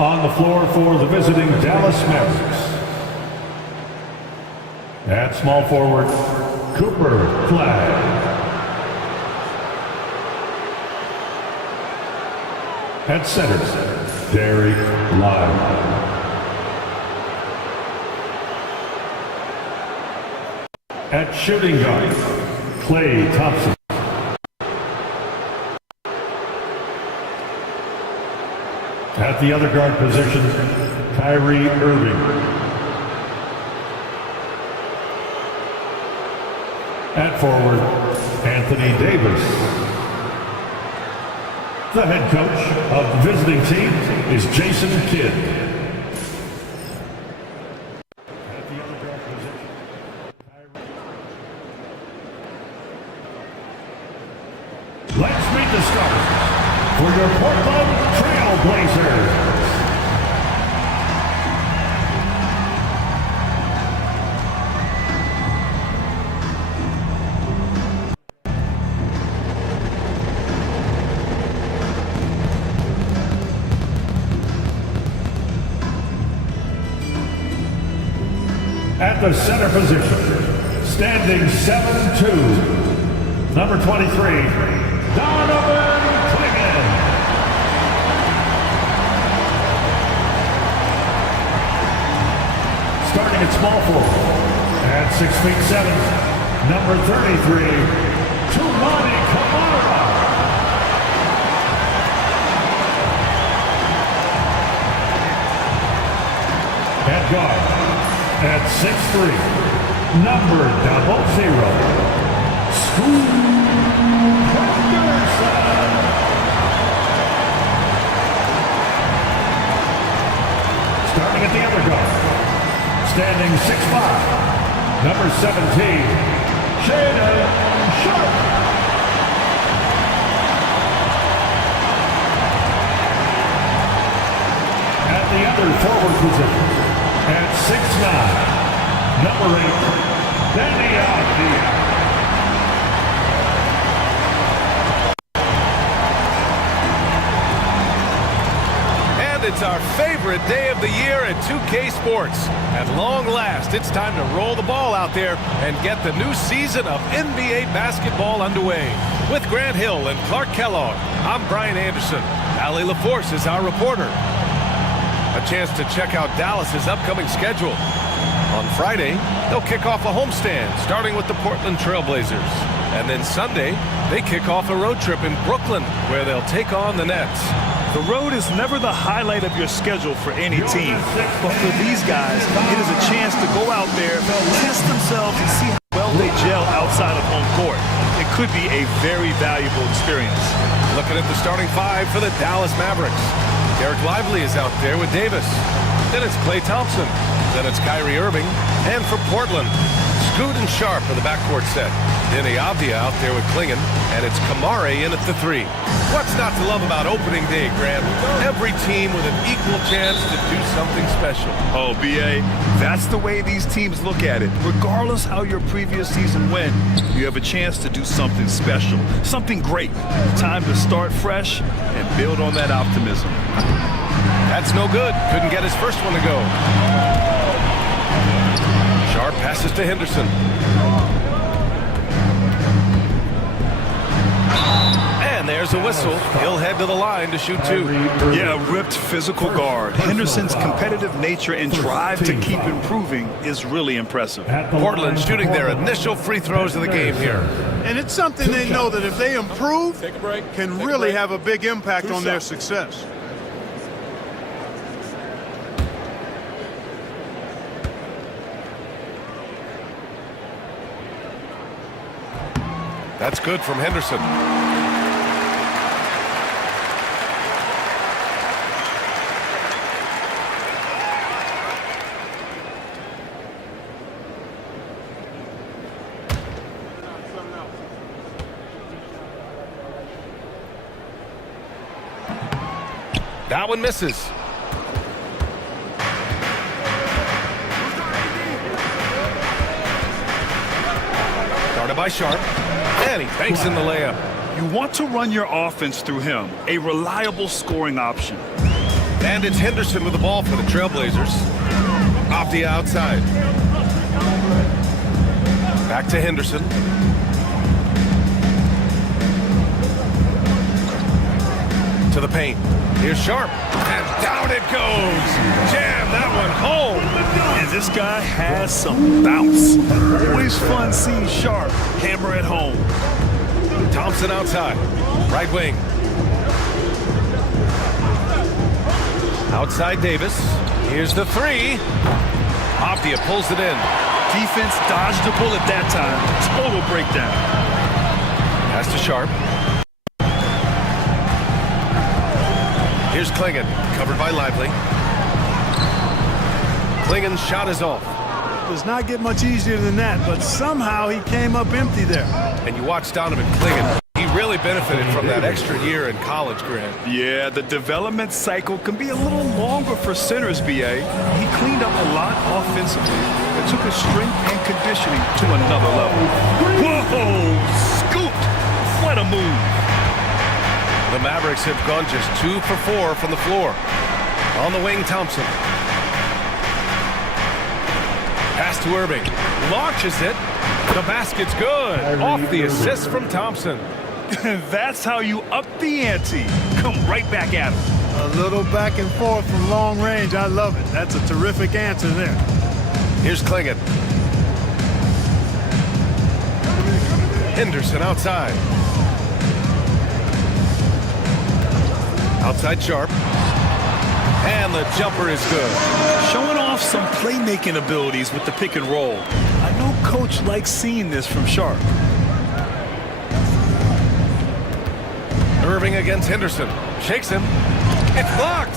On the floor for the visiting Dallas Mavericks. At small forward, Cooper Flagg. At center, Derek Lyle. At shooting guard, Klay Thompson. At the other guard position, Kyrie Irving. At forward, Anthony Davis. The head coach of the visiting team is Jason Kidd. At the other guard position, let's meet the starters for your Portland Trail Blazers. At the center position, standing 7'2", number 23, Donovan Clingan. Starting at small forward, at 6'7", number 33, Toumani Camara. At guard, at 6'3", number 00, Scoot Henderson. Starting at the other guard, standing 6'5", number 17, Shaedon Sharpe. At the other forward position, at 6'9", number 8, Danny Avdija. And it's our favorite day of the year at 2K Sports. At long last, it's time to roll the ball out there and get the new season of NBA basketball underway. With Grant Hill and Clark Kellogg, I'm Brian Anderson. Allie LaForce is our reporter. A chance to check out Dallas's upcoming schedule. On Friday, they'll kick off a homestand, starting with the Portland Trail Blazers. And then Sunday, they kick off a road trip in Brooklyn, where they'll take on the Nets. The road is never the highlight of your schedule for any team. But for these guys, it is a chance to go out there, test themselves, and see how well they gel outside of home court. It could be a very valuable experience. Looking at the starting five for the Dallas Mavericks. Derek Lively is out there with Davis. Then it's Klay Thompson. Then it's Kyrie Irving. And for Portland, Scoot and Sharpe for the backcourt set. Danny Avdija out there with Clingan. And it's Camara in at the 3. What's not to love about opening day, Grant? Every team with an equal chance to do something special. Oh, B.A., that's the way these teams look at it. Regardless how your previous season went, you have a chance to do something special, something great. Time to start fresh and build on that optimism. That's no good. Couldn't get his first one to go. Sharpe passes to Henderson. And there's a whistle. He'll head to the line to shoot 2. Yeah, ripped physical guard. Henderson's competitive nature and drive to keep improving is really impressive. Portland shooting their initial free throws of the game here. And it's something they know that if they improve, can really have a big impact on their success. That's good from Henderson. That one misses. Started by Sharpe. And he banks in the layup. You want to run your offense through him, a reliable scoring option. And it's Henderson with the ball for the Trailblazers. Off the outside. Back to Henderson. To the paint. Here's Sharp. And down it goes. Jam that one home. And this guy has some bounce. Always fun seeing Sharp hammer at home. Thompson outside. Right wing. Outside Davis. Here's the three. Optia pulls it in. Defense dodged the bullet that time. Total breakdown. Pass to Sharp. Here's Klingon. Covered by Lively. Klingon's shot is off. Does not get much easier than that, but somehow he came up empty there. And you watch Donovan Klingon. He really benefited from that extra year in college, Grant. Yeah, the development cycle can be a little longer for centers, BA. He cleaned up a lot offensively and took his strength and conditioning to another level. Whoa! Scooped! What a move! The Mavericks have gone just 2 for 4 from the floor. On the wing, Thompson. Pass to Irving. Launches it. The basket's good. Off the assist from Thompson. That's how you up the ante. Come right back at him. A little back and forth from long range. I love it. That's a terrific answer there. Here's Klingon. Henderson outside. Outside Sharp. And the jumper is good. Showing off some playmaking abilities with the pick and roll. I know Coach likes seeing this from Sharp. Irving against Henderson. Shakes him. It's blocked.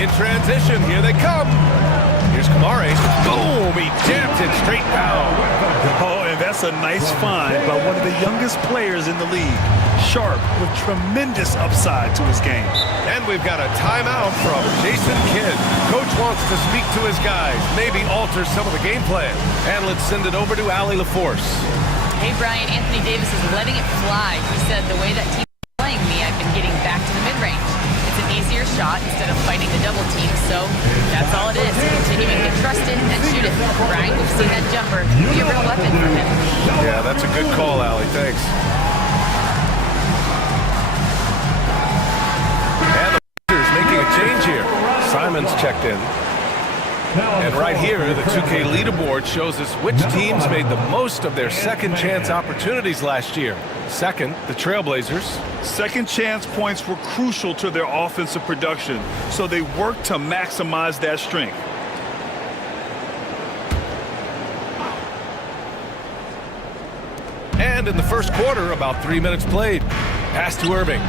In transition, here they come. Here's Kamari. Boom! He jams it straight down. Oh, and that's a nice find by one of the youngest players in the league. Sharp with tremendous upside to his game. And we've got a timeout from Jason Kidd. Coach wants to speak to his guys, maybe alter some of the game plan. And let's send it over to Allie LaForce. Hey, Brian, Anthony Davis is letting it fly. He said, the way that team is playing me, I've been getting back to the mid-range. It's an easier shot instead of fighting the double team, so that's all it is. Continuing to trust it and shoot it. Brian, we've seen that jumper be a real weapon for him. Yeah, that's a good call, Allie. Thanks. And the Blazers making a change here. Simon's checked in. And right here, the 2K leaderboard shows us which teams made the most of their second chance opportunities last year. Second, the Trailblazers. Second chance points were crucial to their offensive production, so they worked to maximize that strength. And in the first quarter, about 3 minutes played. Pass to Irving.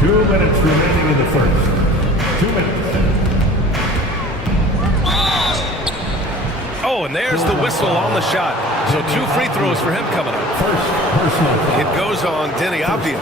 2 minutes remaining in the first. 2 minutes. Oh, and there's the whistle on the shot. So 2 free throws for him coming up. It goes on Denny Avdia.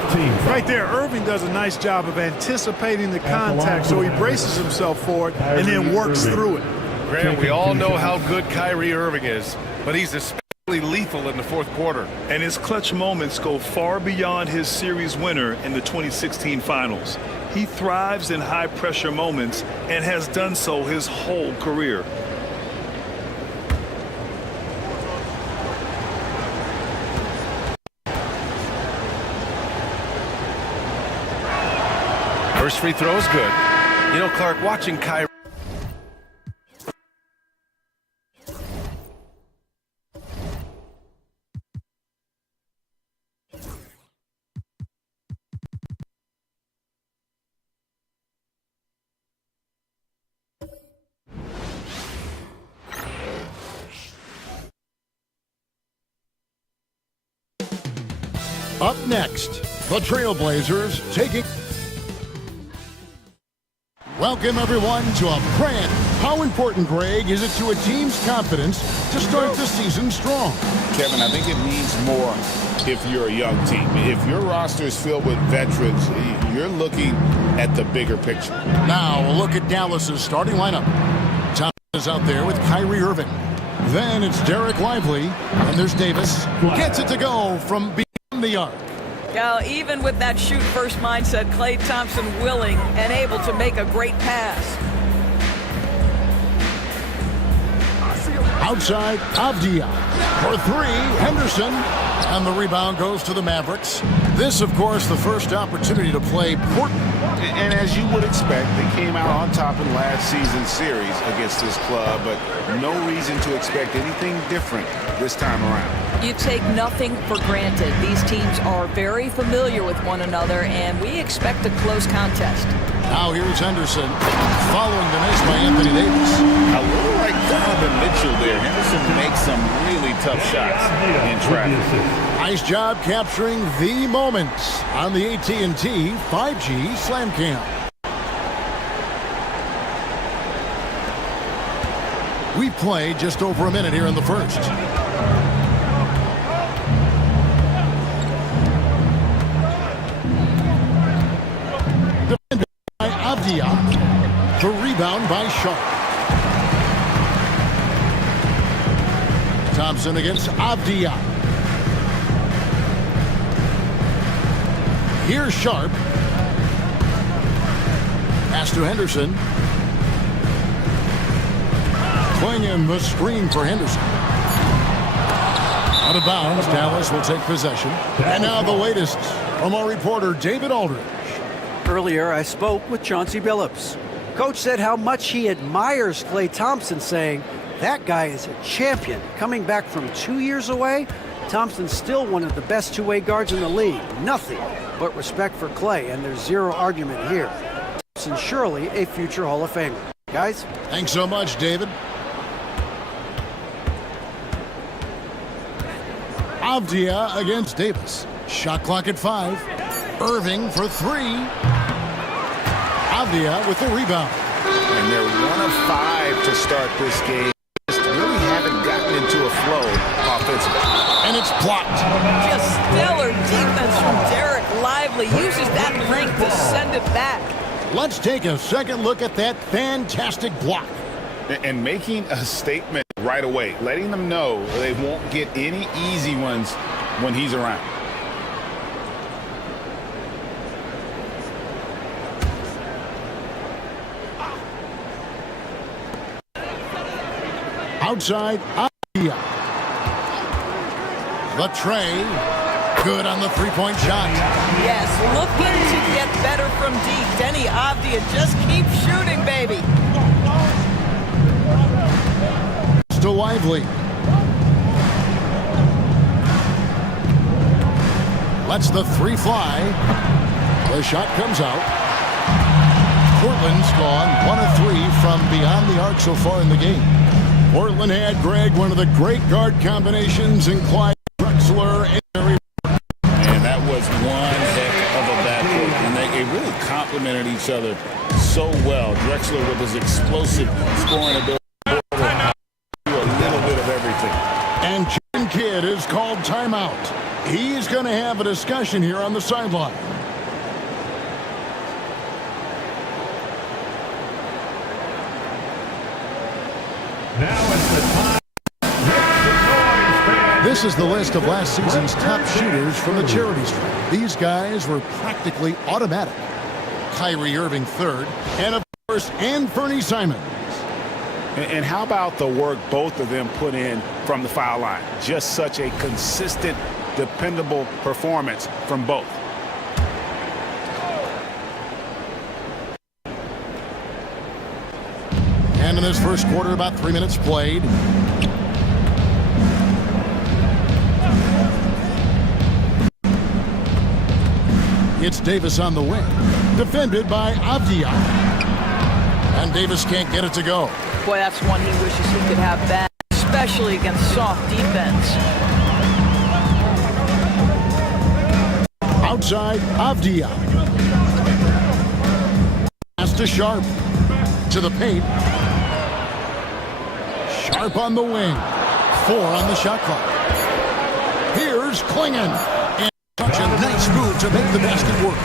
Right there, Irving does a nice job of anticipating the contact, so he braces himself for it and then works through it. Grant, we all know how good Kyrie Irving is, but he's especially lethal in the fourth quarter. And his clutch moments go far beyond his series winner in the 2016 finals. He thrives in high-pressure moments and has done so his whole career. First free throw is good. You know, Clark, watching Kyrie. Up next, the Trailblazers taking... Welcome, everyone, to a brand... How important, Greg, is it to a team's confidence to start the season strong? Kevin, I think it means more if you're a young team. If your roster is filled with veterans, you're looking at the bigger picture. Now, a look at Dallas's starting lineup. Thompson is out there with Kyrie Irving. Then it's Derek Lively, and there's Davis. Gets it to go from beyond the arc. Now, even with that shoot-first mindset, Klay Thompson willing and able to make a great pass. Outside, Avdia. For three, Henderson. And the rebound goes to the Mavericks. This, of course, the first opportunity to play Portland. And as you would expect, they came out on top in last season's series against this club, but no reason to expect anything different this time around. You take nothing for granted. These teams are very familiar with one another, and we expect a close contest. Now here's Henderson, following the miss by Anthony Davis. A little like Donovan Mitchell there. Henderson makes some really tough shots in traffic. Nice job capturing the moments on the AT&T 5G Slam Cam. We've played just over a minute here in the first. Defended by Avdia. The rebound by Sharp. Thompson against Avdia. Here's Sharp. Pass to Henderson. Clinging the screen for Henderson. Out of bounds, Dallas will take possession. And now the latest from our reporter, David Aldridge. Earlier, I spoke with Chauncey Billups. Coach said how much he admires Klay Thompson, saying, that guy is a champion. Coming back from 2 years away, Thompson's still one of the best two-way guards in the league. Nothing but respect for Klay, and there's zero argument here. Thompson surely a future Hall of Famer. Guys? Thanks so much, David. Avdia against Davis. Shot clock at 5. Irving for 3. Avdia with the rebound. And they're 1 of 5 to start this game. Just really haven't gotten into a flow offensively. And it's blocked. Just stellar defense from Derek Lively. Uses that length to send it back. Let's take a second look at that fantastic block. And making a statement right away, letting them know they won't get any easy ones when he's around. Outside, Avdia. The tray. Good on the three-point shot. Yes, looking to get better from deep. Denny Avdia, just keep shooting, baby. To Lively. Lets the three fly. The shot comes out. Portland's gone 1 of 3 from beyond the arc so far in the game. Portland had, Greg, one of the great guard combinations in Clyde Drexler and Terry. And that was one heck of a backcourt. And they really complemented each other so well. Drexler with his explosive scoring ability. And Chen Kidd is called timeout. He's going to have a discussion here on the sideline. Now is the time. This is the list of last season's top shooters from the charity stripe. These guys were practically automatic. Kyrie Irving third, and of course, Anthony Simons. And how about the work both of them put in from the foul line? Just such a consistent, dependable performance from both. And in this first quarter, about 3 minutes played. It's Davis on the wing. Defended by Avdia. And Davis can't get it to go. Boy, that's one he wishes he could have back, especially against soft defense. Outside, Avdia. Pass to Sharp. To the paint. Sharp on the wing. 4 on the shot clock. Here's Klingon. And such a nice move to make the basket work.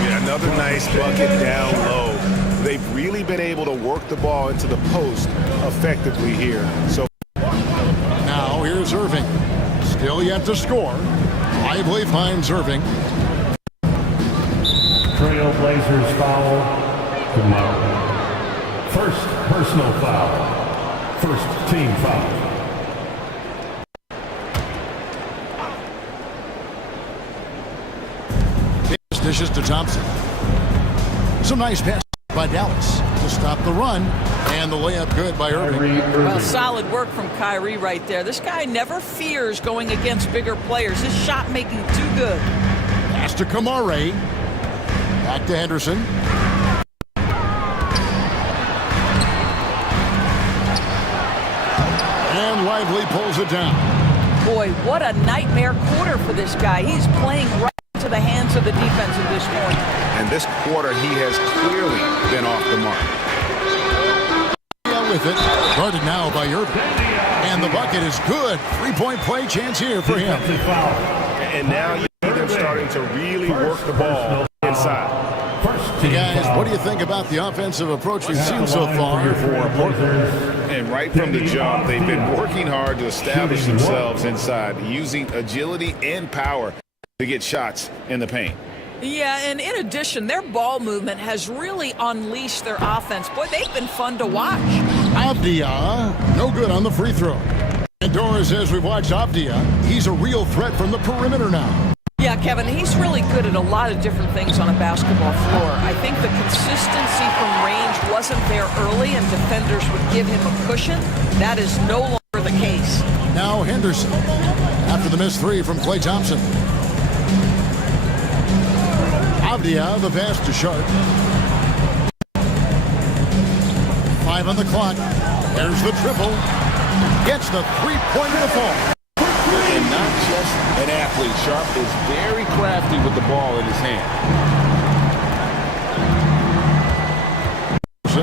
Yeah, another nice bucket down low. They've really been able to work the ball into the post effectively here. So now here's Irving. Still yet to score. Lively finds Irving. Trailblazers foul tomorrow. First personal foul. First team foul. Dishes to Thompson. Some nice pass by Dallas to stop the run, and the layup good by Irving. Well, solid work from Kyrie right there. This guy never fears going against bigger players. His shot making too good. Pass to Kamare. Back to Henderson. And Lively pulls it down. Boy, what a nightmare quarter for this guy. He's playing right to the hands of the defense at this point. And this quarter, he has clearly been off the mark. With it, guarded now by Irving. And the bucket is good. Three-point play chance here for him. And now you see them starting to really work the ball inside. Hey guys, what do you think about the offensive approach we've seen so far for Portland? And right from the jump, they've been working hard to establish themselves inside, using agility and power to get shots in the paint. Yeah, and in addition, their ball movement has really unleashed their offense. Boy, they've been fun to watch. Avdia, no good on the free throw. And Dora says we've watched Avdia. He's a real threat from the perimeter now. Yeah, Kevin, he's really good at a lot of different things on a basketball floor. I think the consistency from range wasn't there early, and defenders would give him a cushion. That is no longer the case. Now Henderson, after the missed three from Klay Thompson. Avdia, the pass to Sharp. 5 on the clock. There's the triple. Gets the three-pointer to fall. And not just an athlete. Sharp is very crafty with the ball in his hand.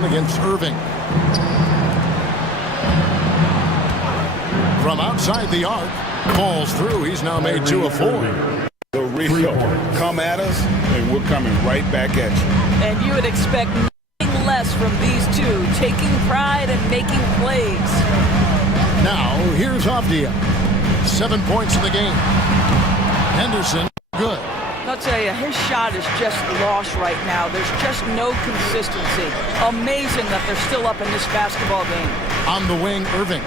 Against Irving. From outside the arc. Falls through. He's now made 2 of 4. The real come at us, and we're coming right back at you. And you would expect nothing less from these two, taking pride and making plays. Now, here's Avdia. 7 points in the game. Henderson, good. I'll tell you, his shot is just lost right now. There's just no consistency. Amazing that they're still up in this basketball game. On the wing, Irving.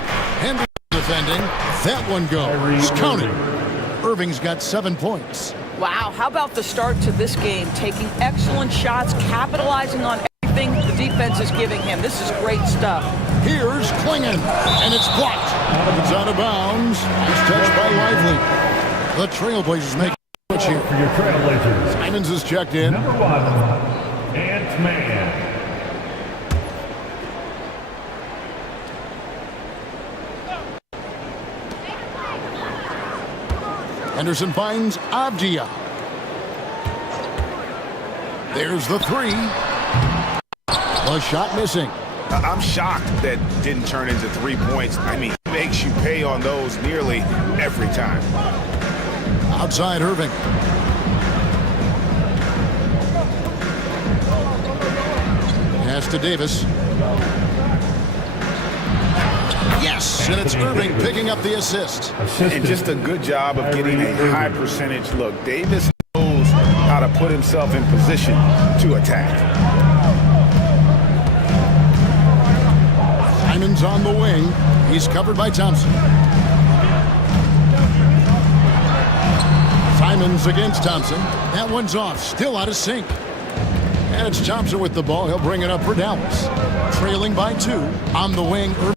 Henderson defending. That one goes. Counted. Irving's got 7 points. Wow, how about the start to this game? Taking excellent shots, capitalizing on everything the defense is giving him. This is great stuff. Here's Klingon, and it's blocked. It's out of bounds. It's touched by Lively. The Trailblazers make a switch here. For your Trailblazers. Simons is checked in. Number 1, Ant-Man. Henderson finds Avdia. There's the three. The shot missing. I'm shocked that didn't turn into 3 points. I mean, it makes you pay on those nearly every time. Outside Irving. Pass to Davis. Yes, and it's Irving picking up the assist. And just a good job of getting a high percentage look. Davis knows how to put himself in position to attack. Simons on the wing. He's covered by Thompson. Simons against Thompson. That one's off. Still out of sync. And it's Thompson with the ball. He'll bring it up for Dallas. Trailing by 2. On the wing, Irving.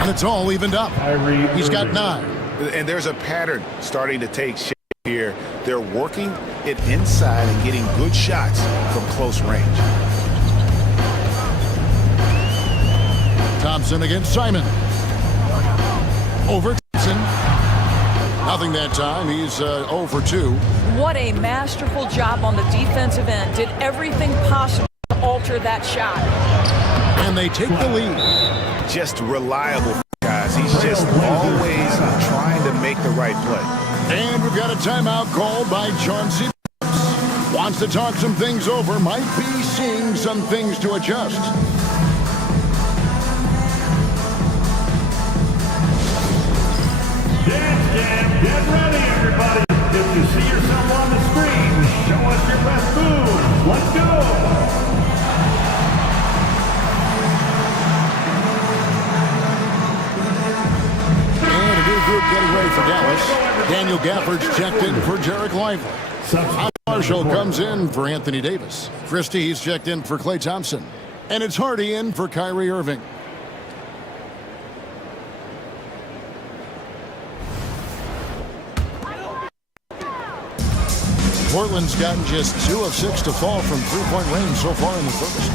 And it's all evened up. He's got 9. And there's a pattern starting to take shape here. They're working it inside and getting good shots from close range. Thompson against Simon. Over Thompson. Nothing that time. He's 0 for 2. What a masterful job on the defensive end. Did everything possible to alter that shot. And they take the lead. Just reliable, guys. He's just always trying to make the right play. And we've got a timeout called by Chauncey. Wants to talk some things over. Might be seeing some things to adjust. Dance Everybody, if you see yourself on the screen, show us your best moves. Let's go. And a new group getting ready for Dallas. Daniel Gafford's checked in for Jarek Lively. Marshall comes in for Anthony Davis. Christie's checked in for Klay Thompson. And it's Hardy in for Kyrie Irving. Portland's gotten just 2 of 6 to fall from three-point range so far in the first.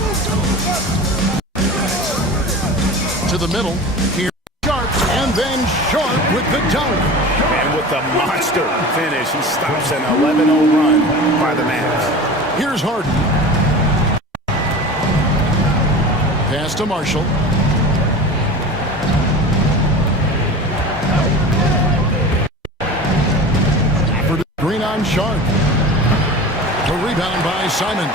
To the middle, here Sharp, and then Sharp with the dunk. And with the monster finish, he stops an 11-0 run by the Mavs. Here's Harden. Pass to Marshall. For Green on Sharp. The rebound by Simon.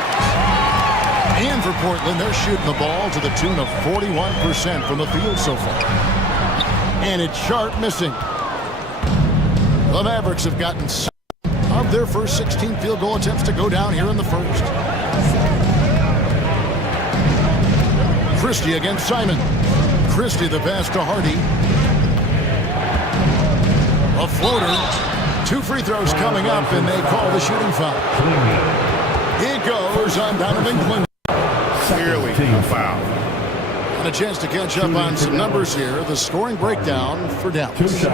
And for Portland, they're shooting the ball to the tune of 41% from the field so far. And it's Sharp missing. The Mavericks have gotten 7 of their first 16 field goal attempts to go down here in the first. Christie against Simon. Christie the pass to Hardy. A floater. 2 free throws coming up, and they call the shooting foul. It goes on Donovan Clinton. Clearly a foul. And a chance to catch up on some numbers here. The scoring breakdown for Dallas.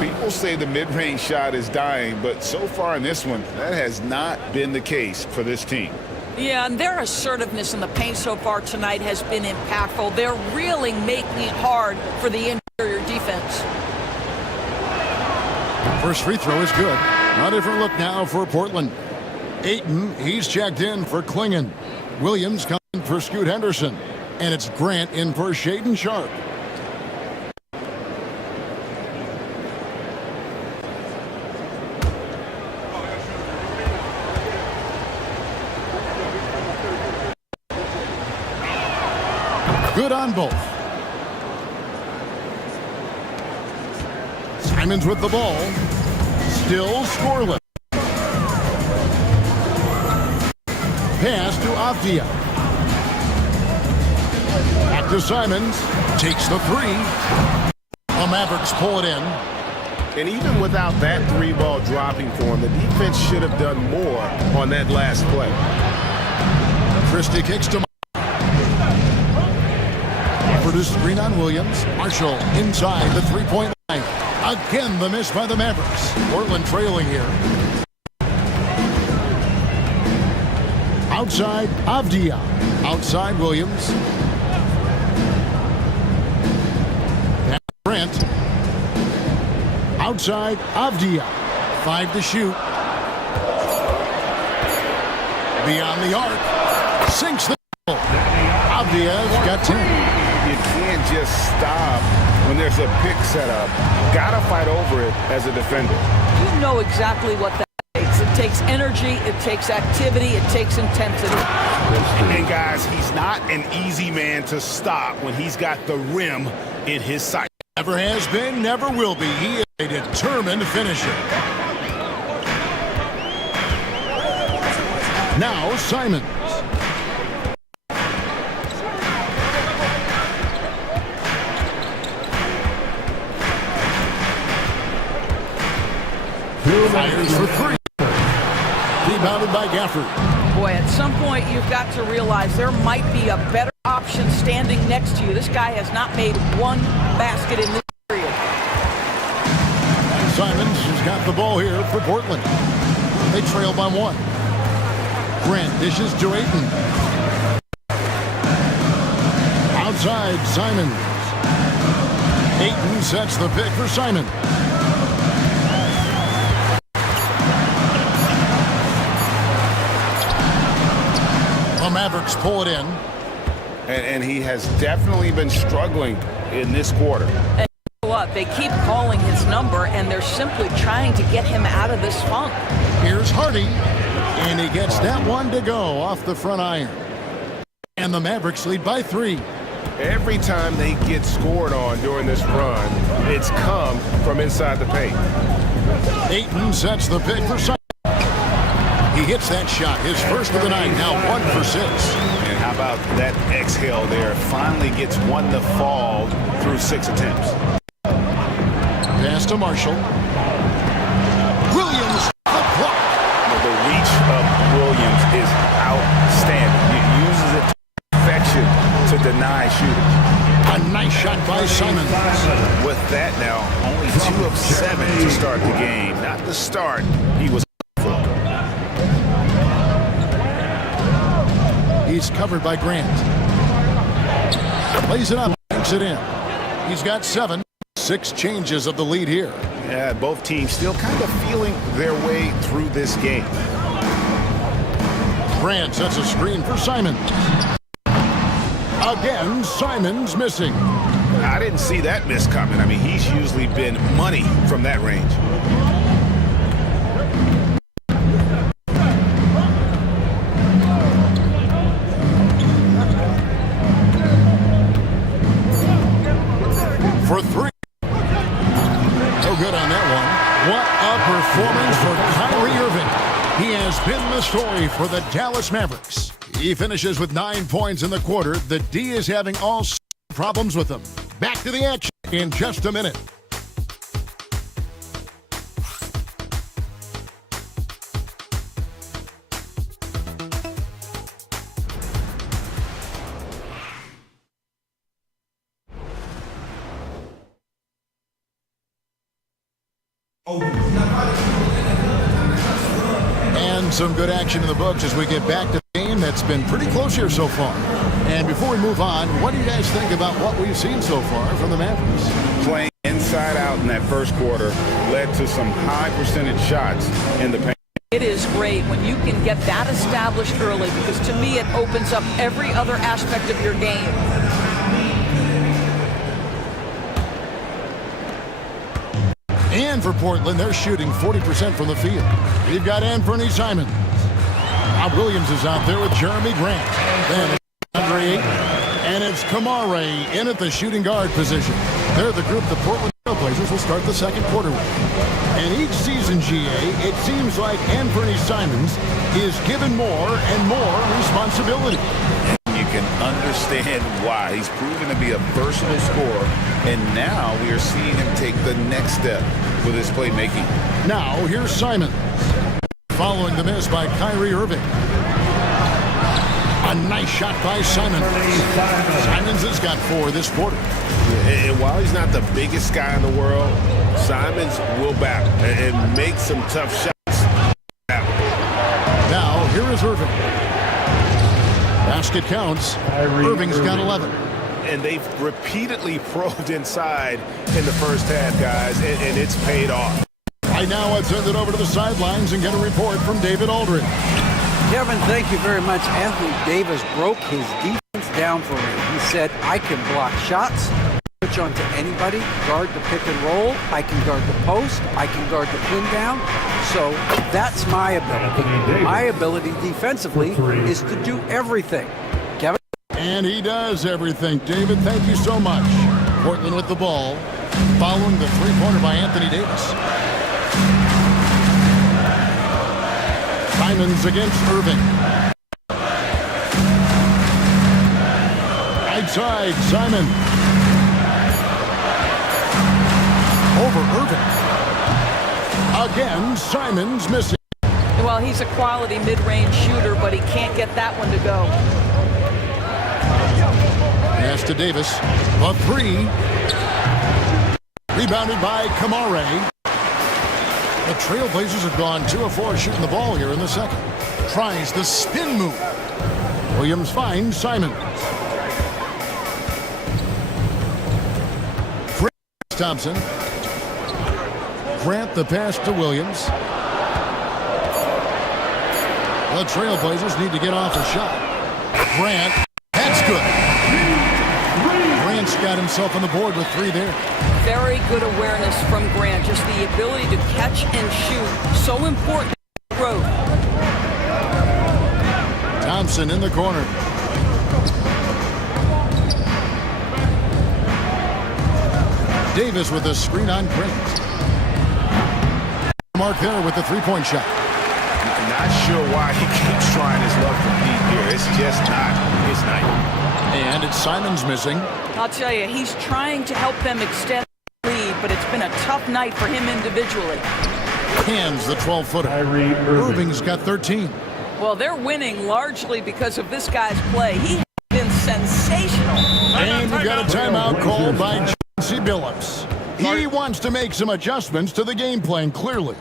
People say the mid-range shot is dying, but so far in this one, that has not been the case for this team. Yeah, and their assertiveness in the paint so far tonight has been impactful. They're really making it hard for the interior defense. First free throw is good. A different look now for Portland. Ayton, he's checked in for Klingon. Williams coming for Scoot Henderson. And it's Grant in for Shaedon Sharp. Good on both. Simons with the ball. Still scoreless. Pass to Avdia. Back to Simons. Takes the 3. The Mavericks pull it in. And even without that 3-ball dropping for him, the defense should have done more on that last play. Christie kicks to for the screen on Williams. Marshall inside the 3-point line. Again, the miss by the Mavericks. Portland trailing here. Outside, Avdia. Outside, Williams. And Brent. Outside, Avdia. 5 to shoot. Beyond the arc. Sinks the ball. Avdia's got 10. You can't just stop when there's a pick set up. Gotta fight over it as a defender. You know exactly what that takes. It takes energy, it takes activity, it takes intensity. And guys, he's not an easy man to stop when he's got the rim in his sight. Never has been, never will be. He is a determined finisher. Now Simons. Fires for 3. Rebounded by Gafford. Boy, at some point you've got to realize there might be a better option standing next to you. This guy has not made one basket in this period. Simons has got the ball here for Portland. They trail by 1. Grant dishes to Ayton. Outside, Simons. Ayton sets the pick for Simon. The Mavericks pull it in. And he has definitely been struggling in this quarter. And you know what? They keep calling his number, and they're simply trying to get him out of this funk. Here's Hardy, and he gets that one to go off the front iron. And the Mavericks lead by 3. Every time they get scored on during this run, it's come from inside the paint. Ayton sets the pick for Simon. He hits that shot, his first of the night, now 1 for 6. And how about that exhale there? Finally gets one to fall through 6 attempts. Pass to Marshall. Williams, the block. The reach of Williams is outstanding. He uses it to perfection to deny shooters. A nice shot by Simon. With that now, only 2 of 7 to start the game. Not the start he was for. He's covered by Grant. Lays it up, banks it in. He's got 7. 6 changes of the lead here. Yeah, both teams still kind of feeling their way through this game. Grant sets a screen for Simon. Again, Simon's missing. I didn't see that miss coming. I mean, he's usually been money from that range. For 3. No good on that one. What a performance for Kyrie Irving. He has been the story for the Dallas Mavericks. He finishes with 9 points in the quarter. The D is having all problems with him. Back to the action in just a minute. And some good action in the books as we get back to the game that's been pretty close here so far. And before we move on, what do you guys think about what we've seen so far from the Mavericks? Playing inside out in that first quarter led to some high percentage shots in the paint. It is great when you can get that established early, because to me it opens up every other aspect of your game. And for Portland, they're shooting 40% from the field. We've got Anthony Simon. Now Williams is out there with Jeremy Grant. Then it's Andre Ayton. And it's Kamare in at the shooting guard position. They're the group the Portland Trailblazers will start the second quarter with. And each season, GA, it seems like Anthony Simons is given more and more responsibility. You can understand why. He's proven to be a versatile scorer, and now we are seeing him take the next step with his playmaking. Now, here's Simon. Following the miss by Kyrie Irving. A nice shot by Simons. Simons has got 4 this quarter. And while he's not the biggest guy in the world, Simons will battle and make some tough shots. Now, here is Irving. Basket counts. Irving's got 11. And they've repeatedly probed inside in the first half, guys, and it's paid off. Right now, I'd send it over to the sidelines and get a report from David Aldridge. Kevin, thank you very much. Anthony Davis broke his defense down for me. He said, I can block shots, switch onto anybody, guard the pick and roll, I can guard the post, I can guard the pin down. So that's my ability. My ability defensively is to do everything. Kevin? And he does everything. David, thank you so much. Portland with the ball, following the three-pointer by Anthony Davis. Simons against Irving. Right side, Simon. Over Irving. Again, Simons missing. Well, he's a quality mid-range shooter, but he can't get that one to go. Pass to Davis. A 3. Rebounded by Kamare. The Trailblazers have gone 2 of 4 shooting the ball here in the second. Tries the spin move. Williams finds Simon. Thompson. Grant the pass to Williams. The Trailblazers need to get off a shot. Grant. That's good. Grant's got himself on the board with 3 there. Very good awareness from Grant. Just the ability to catch and shoot. So important in the road. Thompson in the corner. Davis with a screen on Grant. Mark there with the three-point shot. Not sure why he keeps trying his luck to beat here. It's just not his night. And it's Simons missing. I'll tell you, he's trying to help them extend the lead, but it's been a tough night for him individually. Hands the 12-footer. Irving's got 13. Well, they're winning largely because of this guy's play. He has been sensational. And we got a timeout called by Chauncey Billups. He wants to make some adjustments to the game plan, clearly.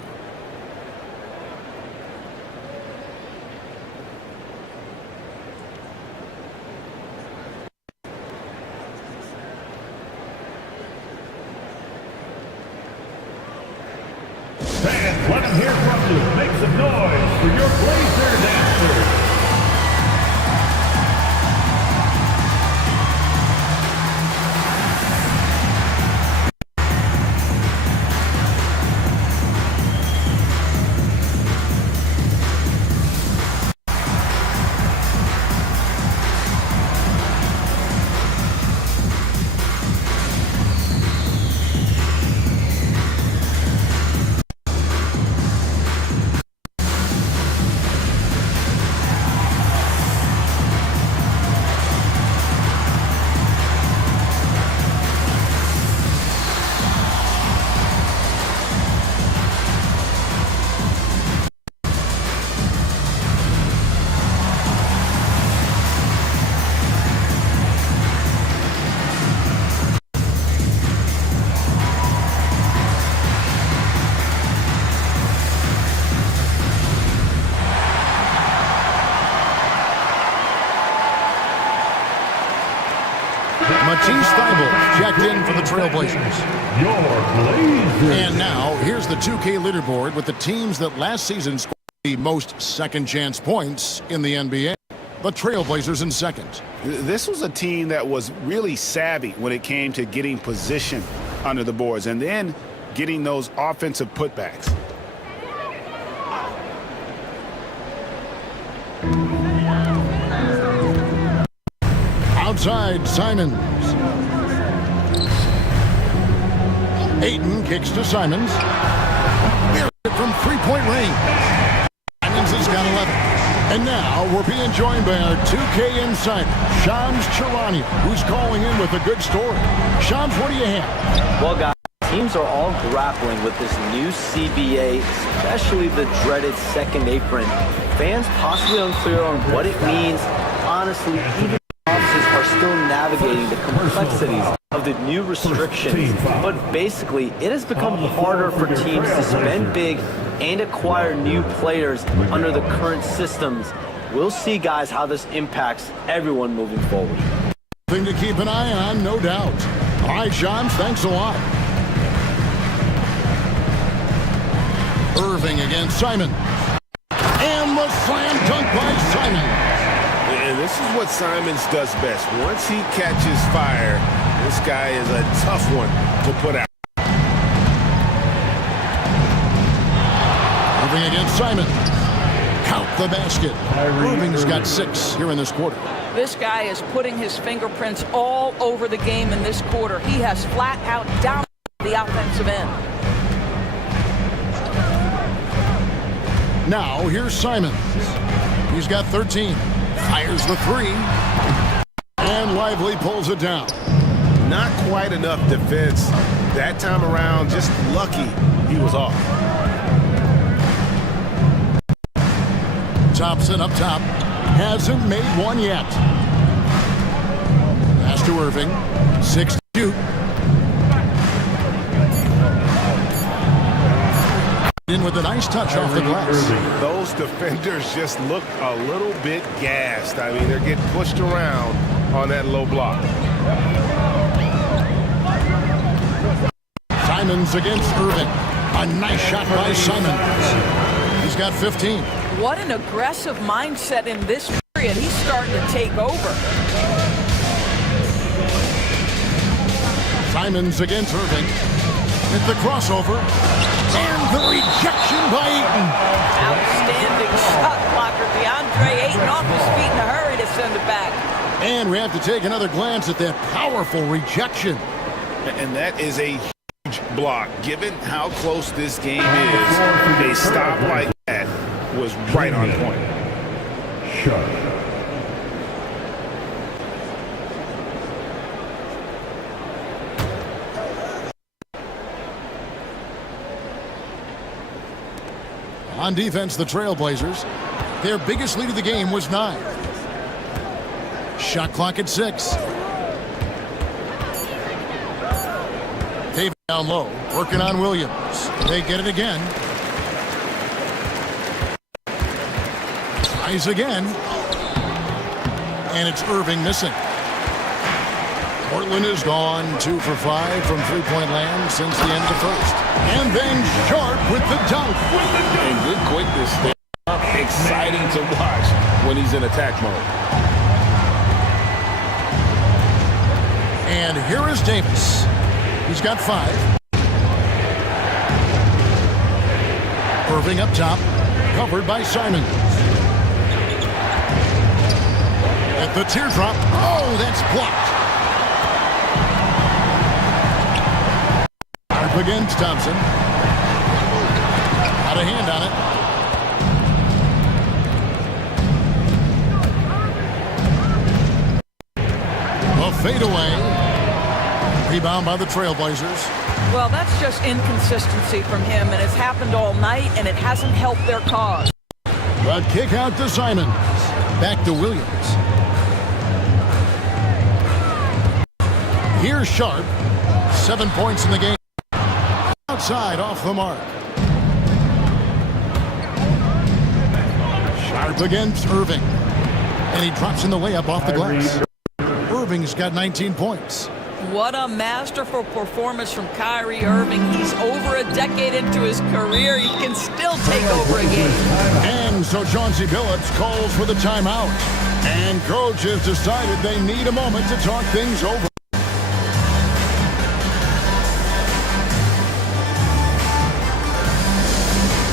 Fans, let them hear from you. Make some noise for your Blazer dancers. Matisse Thybulle checked in for the Trailblazers. And now, here's the 2K leaderboard with the teams that last season scored the most second-chance points in the NBA. The Trailblazers in second. This was a team that was really savvy when it came to getting position under the boards and then getting those offensive putbacks. Outside, Simons. Ayton kicks to Simons. From three-point range. Simons has got 11. And now we're being joined by our 2K insider, Shams Charania, who's calling in with a good story. Shams, what do you have? Well, guys, teams are all grappling with this new CBA, especially the dreaded second apron. Fans possibly unclear on what it means. Honestly, even offices are still navigating the complexities of the new restrictions. But basically, it has become harder for teams to spend big and acquire new players under the current systems. We'll see, guys, how this impacts everyone moving forward. Thing to keep an eye on, no doubt. All right, Shams, thanks a lot. Irving against Simon. And the slam dunk by Simon. And this is what Simons does best. Once he catches fire, this guy is a tough one to put out. Irving against Simon. Count the basket. Irving's got 6 here in this quarter. This guy is putting his fingerprints all over the game in this quarter. He has flat out dominated the offensive end. Now here's Simons. He's got 13. Fires the 3. And Lively pulls it down. Not quite enough defense that time around. Just lucky he was off. Thompson up top. Hasn't made one yet. Pass to Irving. 6 to shoot. In with a nice touch off the glass. Those defenders just look a little bit gassed. I mean, they're getting pushed around on that low block. Simons against Irving. A nice shot by Simons. He's got 15. What an aggressive mindset in this period. He's starting to take over. Simons against Irving. Hit the crossover. And the rejection by Ayton. Outstanding shot blocker. DeAndre Ayton off his feet in a hurry to send it back. And we have to take another glance at that powerful rejection. And that is a huge block. Given how close this game is, a stop like that was right on point. Sharp. On defense, the Trailblazers, their biggest lead of the game was 9. Shot clock at 6. David down low, working on Williams. They get it again. Tries again. And it's Irving missing. Portland is gone 2 for 5 from three-point land since the end of the first. And then Sharp with the dunk. And good quickness there. Exciting to watch when he's in attack mode. And here is Davis. He's got 5. Irving up top, covered by Simon. At the teardrop. Oh, that's blocked. Up against Thompson. Got a hand on it. A fadeaway. Rebound by the Trailblazers. Well, that's just inconsistency from him, and it's happened all night, and it hasn't helped their cause. But kick out to Simons. Back to Williams. Here's Sharp. 7 points in the game. Outside off the mark. Sharp against Irving. And he drops in the layup off the glass. Irving's got 19 points. What a masterful performance from Kyrie Irving. He's over a decade into his career. He can still take over a game. And so Chauncey Billups calls for the timeout. And coach has decided they need a moment to talk things over.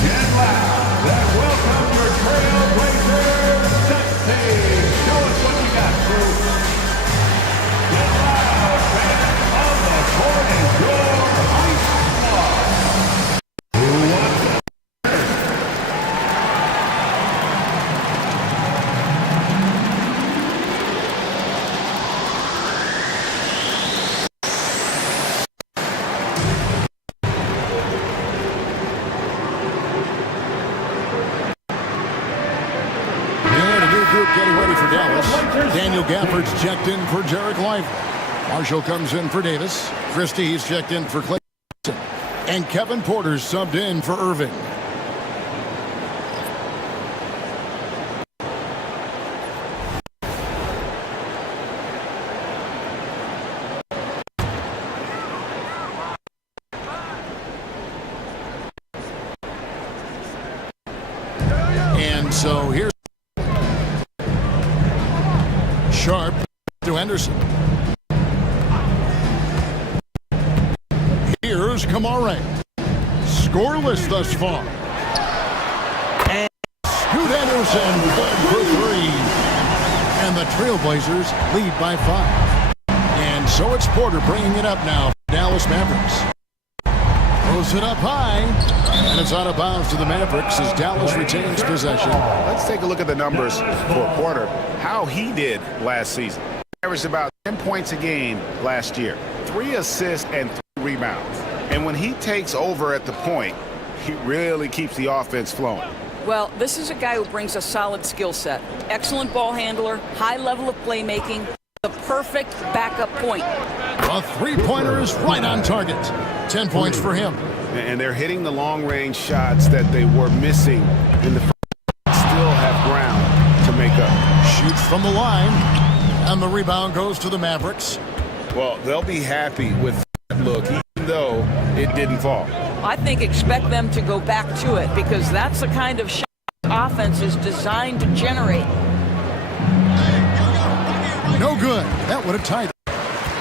Get loud. That welcome your Trailblazers. Sexy. Show us what you got, crew. Get loud, fans. On the court is your ice squad. Who wants it? Getting ready for Dallas. Daniel Gafford's checked in for Jarek Lively. Marshall comes in for Davis. Christie's checked in for Clay. And Kevin Porter's subbed in for Irving. And so here's Sharp to Henderson. Here's Kamare. Scoreless thus far. And Scoot Henderson good for 3. And the Trailblazers lead by 5. And so it's Porter bringing it up now for Dallas Mavericks. Throws it up high. And it's out of bounds to the Mavericks as Dallas retains possession. Let's take a look at the numbers for Porter, how he did last season. Averaged about 10 points a game last year, 3 assists and 3 rebounds. And when he takes over at the point, he really keeps the offense flowing. Well, this is a guy who brings a solid skill set. Excellent ball handler, high level of playmaking, the perfect backup point. A three-pointer is right on target. 10 points for him. And they're hitting the long-range shots that they were missing in the first. Still have ground to make up. Shoots from the line. And the rebound goes to the Mavericks. Well, they'll be happy with that look, even though it didn't fall. I think expect them to go back to it because that's the kind of shot offense is designed to generate. No good. That would have tied it.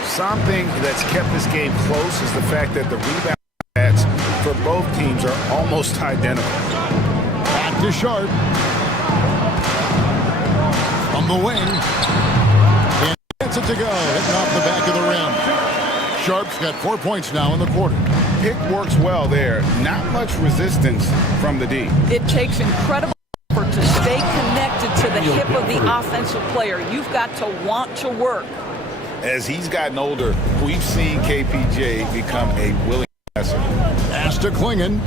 Something that's kept this game close is the fact that the rebound stats for both teams are almost identical. Back to Sharp. From the wing. And gets it to go. Hitting off the back of the rim. Sharp's got 4 points now in the quarter. Pick works well there. Not much resistance from the D. It takes incredible effort to stay connected to the hip of the offensive player. You've got to want to work. As he's gotten older, we've seen KPJ become a willing passer. Pass to Klingon.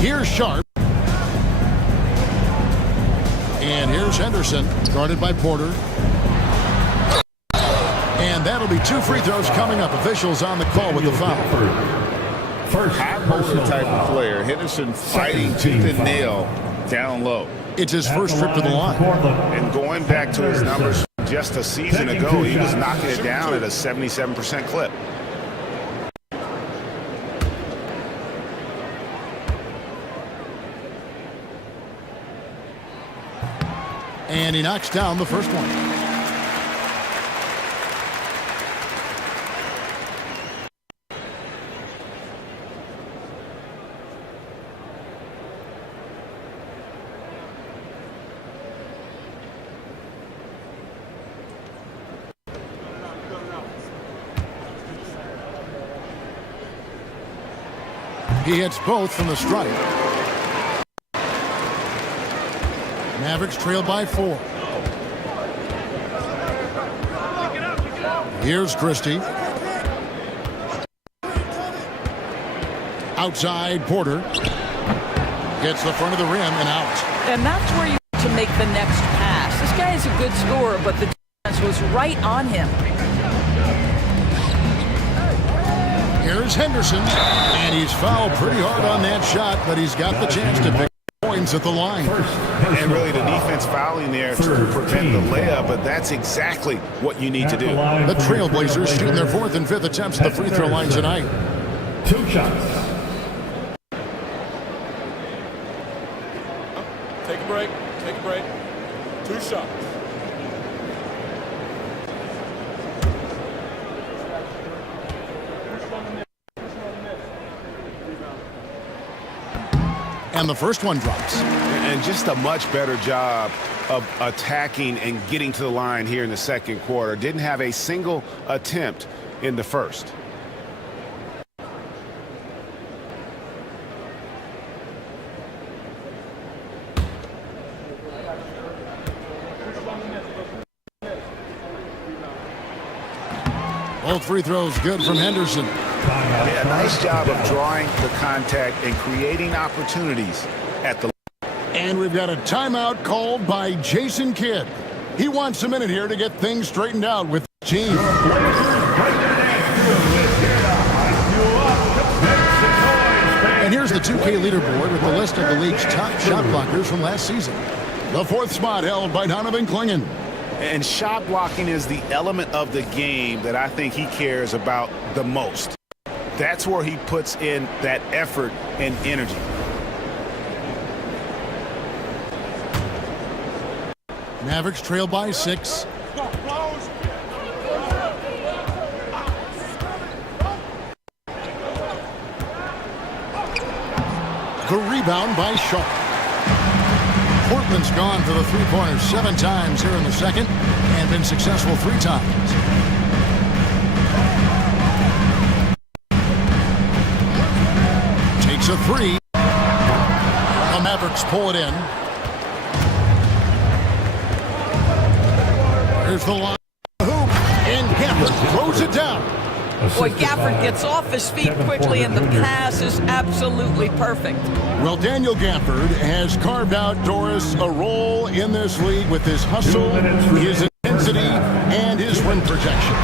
Here's Sharp. And here's Henderson, guarded by Porter. And that'll be 2 free throws coming up. Officials on the call with the foul. High poster type of player. Henderson fighting tooth and nail down low. It's his first trip to the line. And going back to his numbers just a season ago, he was knocking it down at a 77% clip. And he knocks down the first one. He hits both from the stripe. Mavericks trail by 4. Here's Christie. Outside, Porter. Gets the front of the rim and out. And that's where you need to make the next pass. This guy is a good scorer, but the defense was right on him. Here's Henderson. And he's fouled pretty hard on that shot, but he's got the chance to pick points at the line. And really the defense fouling there to prevent the layup, but that's exactly what you need to do. The Trailblazers shooting their 4th and 5th attempts at the free throw line tonight. 2 shots. Take a break. Take a break. 2 shots. And the first one drops. And just a much better job of attacking and getting to the line here in the second quarter. Didn't have a single attempt in the first. Both free throws good from Henderson. Yeah, nice job of drawing the contact and creating opportunities at the line. And we've got a timeout called by Jason Kidd. He wants a minute here to get things straightened out with the team. And here's the 2K leaderboard with the list of the league's top shot blockers from last season. The 4th spot held by Donovan Klingon. And shot blocking is the element of the game that I think he cares about the most. That's where he puts in that effort and energy. Mavericks trail by 6. The rebound by Sharp. Portland's gone for the three-pointers 7 times here in the second and been successful 3 times. Takes a 3. The Mavericks pull it in. Here's the line. Hoop. And Gafford throws it down. Boy, Gafford gets off his feet quickly, and the pass is absolutely perfect. Well, Daniel Gafford has carved out Doris a role in this league with his hustle, his intensity, and his rim protection.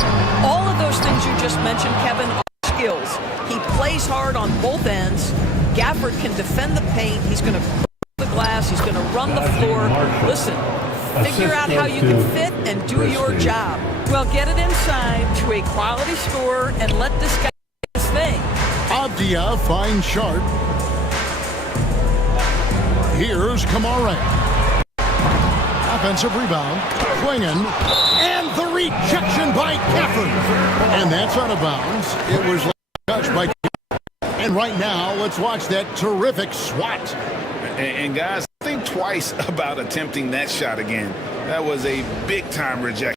All of those things you just mentioned, Kevin, are skills. He plays hard on both ends. Gafford can defend the paint. He's going to break the glass. He's going to run the floor. Listen, figure out how you can fit and do your job. Well, get it inside to a quality scorer and let this guy do his thing. Avdia finds Sharp. Here's Kamara. Offensive rebound. Klingon. And the rejection by Gafford. And that's out of bounds. It was touched by Gafford. And right now, let's watch that terrific swat. And guys, think twice about attempting that shot again. That was a big-time rejection.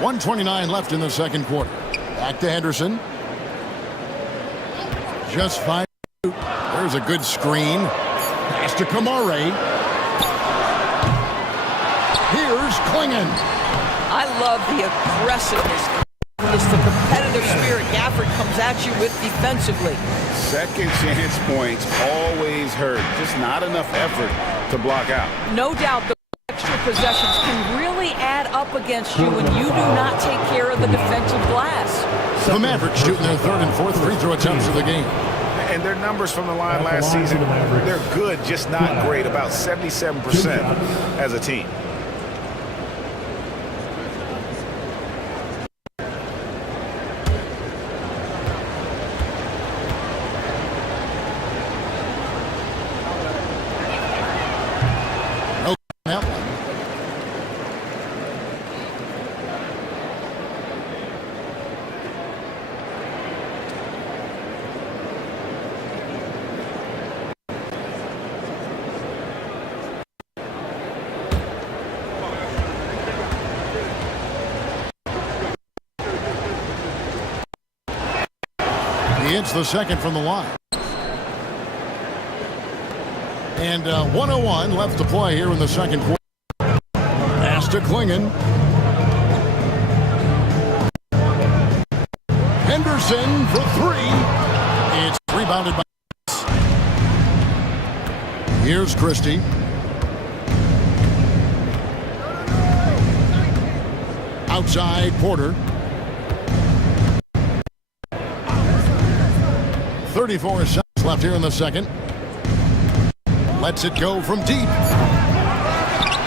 1:29 left in the second quarter. Back to Henderson. Just 5. There's a good screen. Pass to Kamare. Here's Klingon. I love the aggressiveness. It's the competitive spirit Gafford comes at you with defensively. Second chance points always hurt. Just not enough effort to block out. No doubt the extra possessions can really add up against you when you do not take care of the defensive glass. The Mavericks shooting their third and fourth free throw attempts of the game. And their numbers from the line last season, they're good, just not great. About 77% as a team. He hits the second from the line. And 1:01 left to play here in the second quarter. Pass to Klingon. Henderson for three. It's rebounded by. Here's Christie. Outside Porter. 34 seconds left here in the second. Lets it go from deep.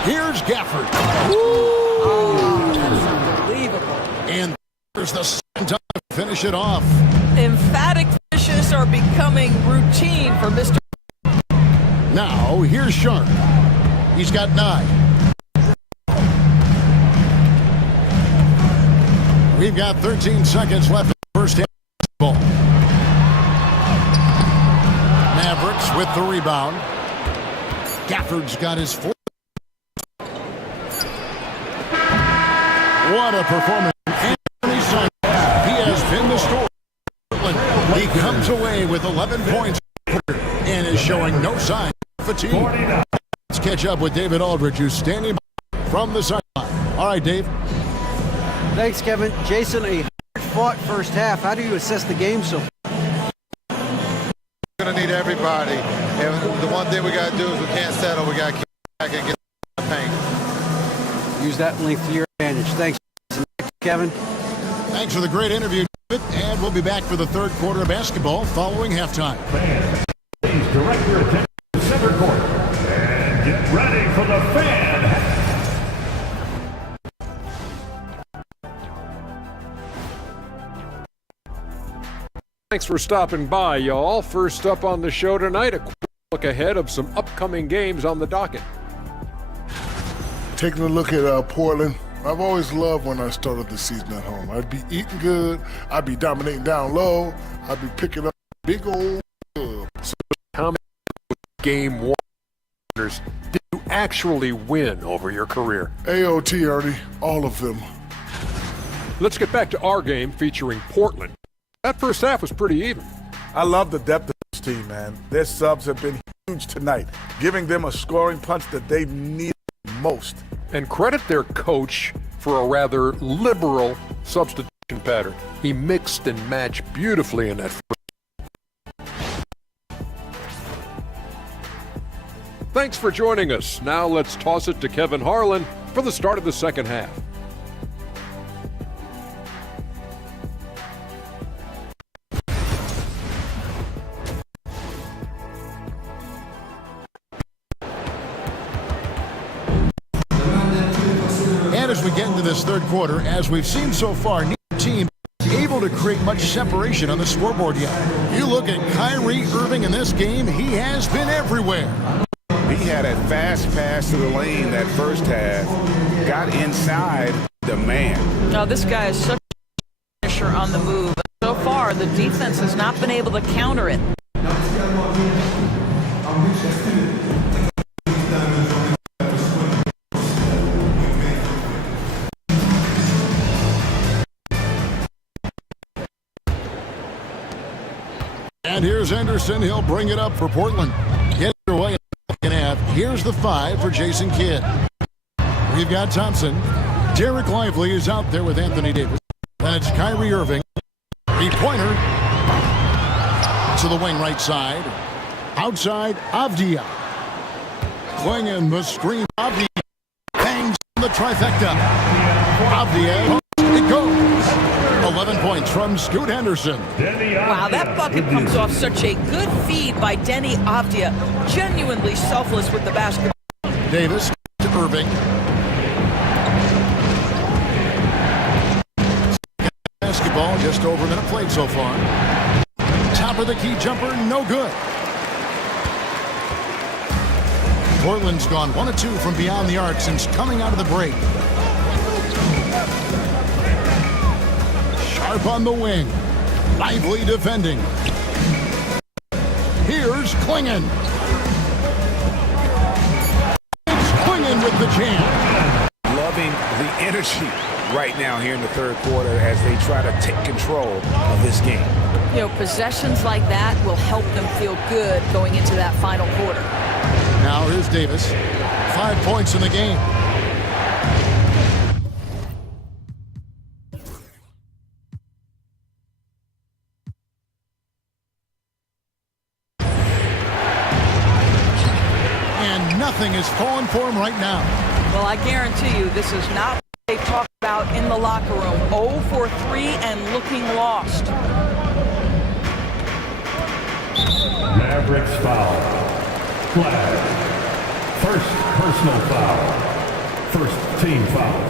Here's Gafford. Oh, that's unbelievable. And there's the second time to finish it off. Emphatic finishes are becoming routine for Mr. Now, here's Sharp. He's got 9. We've got 13 seconds left in the first half of the ball. Mavericks with the rebound. Gafford's got his fourth. What a performance. Anthony Simon, he has been the story. He comes away with 11 points and is showing no sign of fatigue. Let's catch up with David Aldridge, who's standing from the sideline. All right, Dave. Thanks, Kevin. Jason, a hard-fought first half. How do you assess the game so far? We're going to need everybody. And the one thing we got to do is we can't settle. We got to keep back and get the paint. Use that length to your advantage. Thanks, Kevin. Thanks for the great interview, David. And we'll be back for the third quarter of basketball following halftime. Fans, please direct your attention to the center court and get ready for the fan. Thanks for stopping by, y'all. First up on the show tonight, a quick look ahead of some upcoming games on the docket. Taking a look at Portland, I've always loved when I started the season at home. I'd be eating good, I'd be dominating down low, I'd be picking up big old So how many game winners did you actually win over your career? AOT, Ernie, all of them. Let's get back to our game featuring Portland. That first half was pretty even. I love the depth of this team, man. Their subs have been huge tonight, giving them a scoring punch that they need most. And credit their coach for a rather liberal substitution pattern. He mixed and matched beautifully in that first. Thanks for joining us. Now let's toss it to Kevin Harlan for the start of the second half. As we get into this third quarter, as we've seen so far, neither team is able to create much separation on the scoreboard yet. You look at Kyrie Irving in this game, he has been everywhere. He had a fast pass to the lane that first half, got inside the man. Now, this guy is such a finisher on the move. So far, the defense has not been able to counter it. And here's Henderson. He'll bring it up for Portland. Get it away in the second half. Here's the 5 for Jason Kidd. We've got Thompson. Derek Lively is out there with Anthony Davis. Then it's Kyrie Irving. Three-pointer to the wing right side. Outside, Avdia. Clingan the screen. Avdia hangs the trifecta. Avdia, it goes. 11 points from Scoot Henderson. Wow, that bucket comes off such a good feed by Denny Avdia. Genuinely selfless with the basketball. Davis to Irving. Basketball just over a minute played so far. Top of the key jumper, no good. Portland's gone 1 of 2 from beyond the arc since coming out of the break. Sharp on the wing. Lively defending. Here's Clingan. It's Clingan with the jam. Loving the energy right now here in the third quarter as they try to take control of this game. You know, possessions like that will help them feel good going into that final quarter. Now here's Davis. 5 points in the game. And nothing is falling for him right now. Well, I guarantee you this is not what they talk about in the locker room. 0 for 3 and looking lost. Mavericks foul. Flagg. First personal foul. First team foul.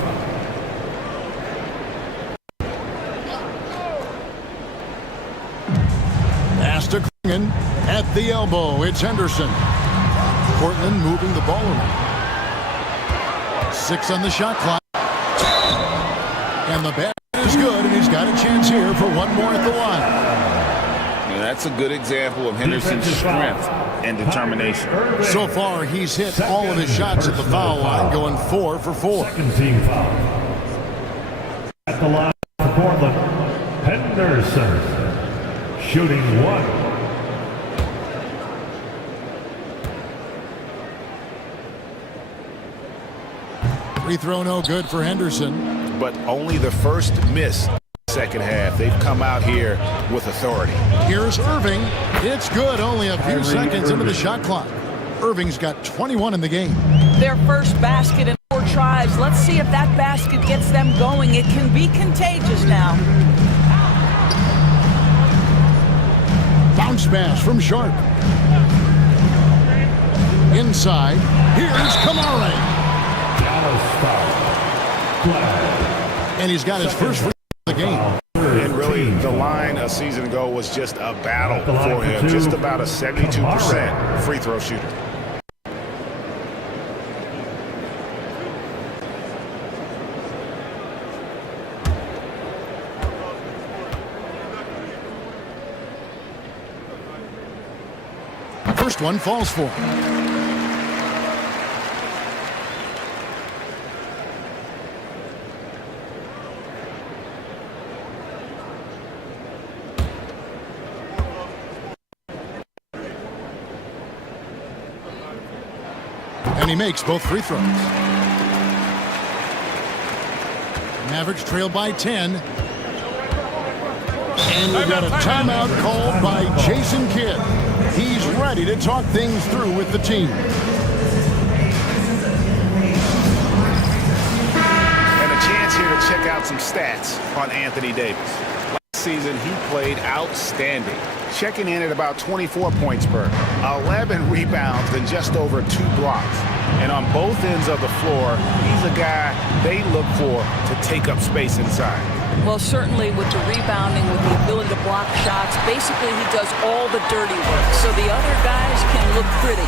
Pass to Clingan at the elbow. It's Henderson. Portland moving the ball around. 6 on the shot clock. And the basket is good, and he's got a chance here for one more at the line. And that's a good example of Henderson's strength and determination. So far, he's hit all of his shots at the foul line, going 4 for 4. Second team foul. At the line for Portland, Henderson. Shooting 1. Free throw no good for Henderson. But only the first miss second half. They've come out here with authority. Here's Irving. It's good, only a few seconds into the shot clock. Irving's got 21 in the game. Their first basket in 4 tries. Let's see if that basket gets them going. It can be contagious now. Bounce pass from Sharp. Inside. Here's Kamara. And he's got his first free throw of the game. And really, the line a season ago was just a battle for him. Just about a 72% free throw shooter. First one falls for him. And he makes both free throws. Mavericks trail by 10. And we've got a timeout called by Jason Kidd. He's ready to talk things through with the team. And a chance here to check out some stats on Anthony Davis. Last season, he played outstanding, checking in at about 24 points per, 11 rebounds, and just over 2 blocks. And on both ends of the floor, he's a guy they look for to take up space inside. Well, certainly with the rebounding, with the ability to block shots, basically he does all the dirty work. So the other guys can look pretty.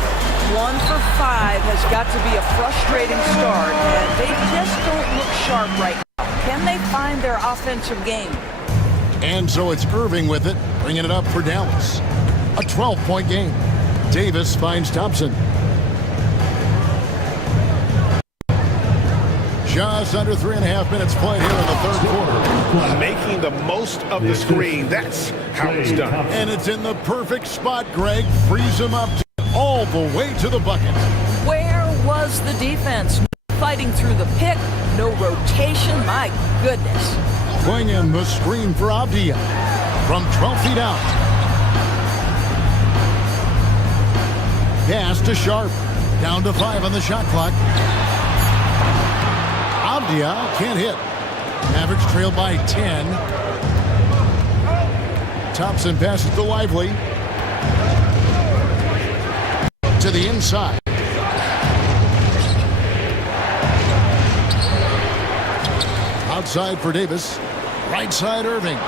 1 for 5 has got to be a frustrating start, and they just don't look sharp right now. Can they find their offensive game? And so it's Irving with it, bringing it up for Dallas. A 12-point game. Davis finds Thompson. Just under 3.5 minutes played here in the third quarter. Making the most of the screen. That's how it's done. And it's in the perfect spot, Greg. Frees him up all the way to the bucket. Where was the defense? Fighting through the pick, no rotation. My goodness. Clingan the screen for Avdia from 12 feet out. Pass to Sharp. Down to 5 on the shot clock. Avdia can't hit. Mavericks trail by 10. Thompson passes to Lively. To the inside. Outside for Davis. Right side Irving.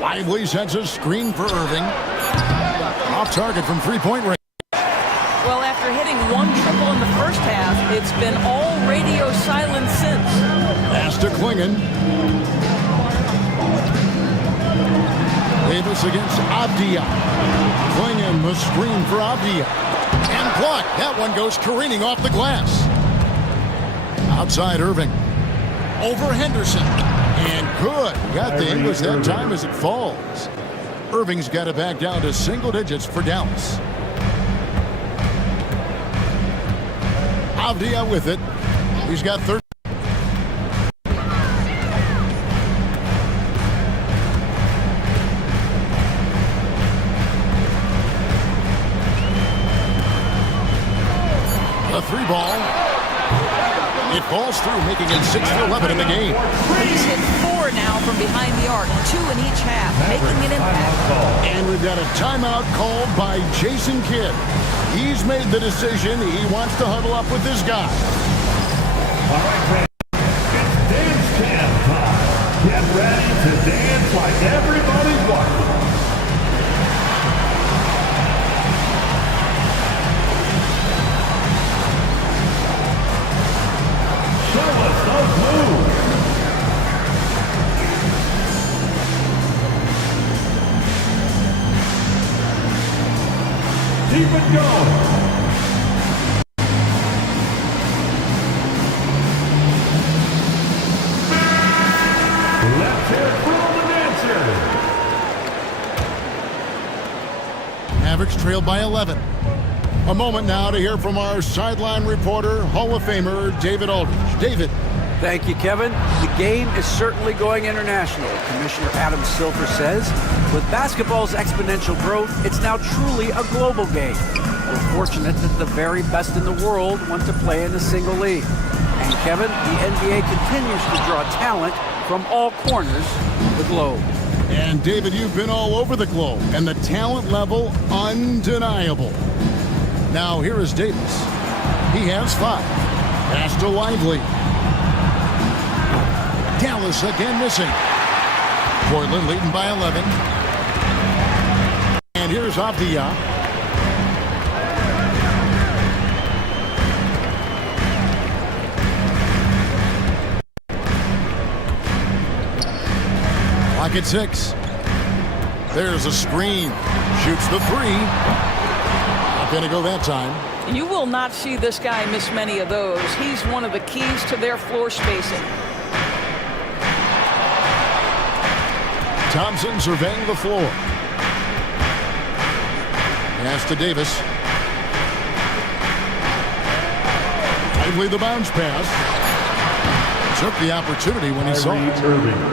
Lively sets a screen for Irving. Off target from three-point range. Well, after hitting one triple in the first half, it's been all radio silence since. Pass to Clingan. Davis against Avdia. Clingan the screen for Avdia. And blocked. That one goes careening off the glass. Outside Irving. Over Henderson. And good. Got the English that time as it falls. Irving's got it back down to single digits for Dallas. Avdia with it. He's got 30. A three ball. It falls through, making it 6 for 11 in the game. He's hit 4 now from behind the arc, 2 in each half, making an impact. And we've got a timeout called by Jason Kidd. He's made the decision. He wants to huddle up with this guy. All right, fans. It's dance jam time. Get ready to dance like everybody's watching. Show us those moves. Keep it going. Let's hear it from the dancers. Mavericks trail by 11. A moment now to hear from our sideline reporter, Hall of Famer David Aldridge. David. Thank you, Kevin. The game is certainly going international. Commissioner Adam Silver says, with basketball's exponential growth, it's now truly a global game. We're fortunate that the very best in the world want to play in a single league. And Kevin, the NBA continues to draw talent from all corners of the globe. And David, you've been all over the globe, and the talent level undeniable. Now here is Davis. He has 5. Pass to Lively. Dallas again missing. Portland leading by 11. And here's Avdia. Clock at 6. There's a screen. Shoots the 3. Not going to go that time. You will not see this guy miss many of those. He's one of the keys to their floor spacing. Thompson surveying the floor. Pass to Davis. Lively the bounce pass. Took the opportunity when he saw it.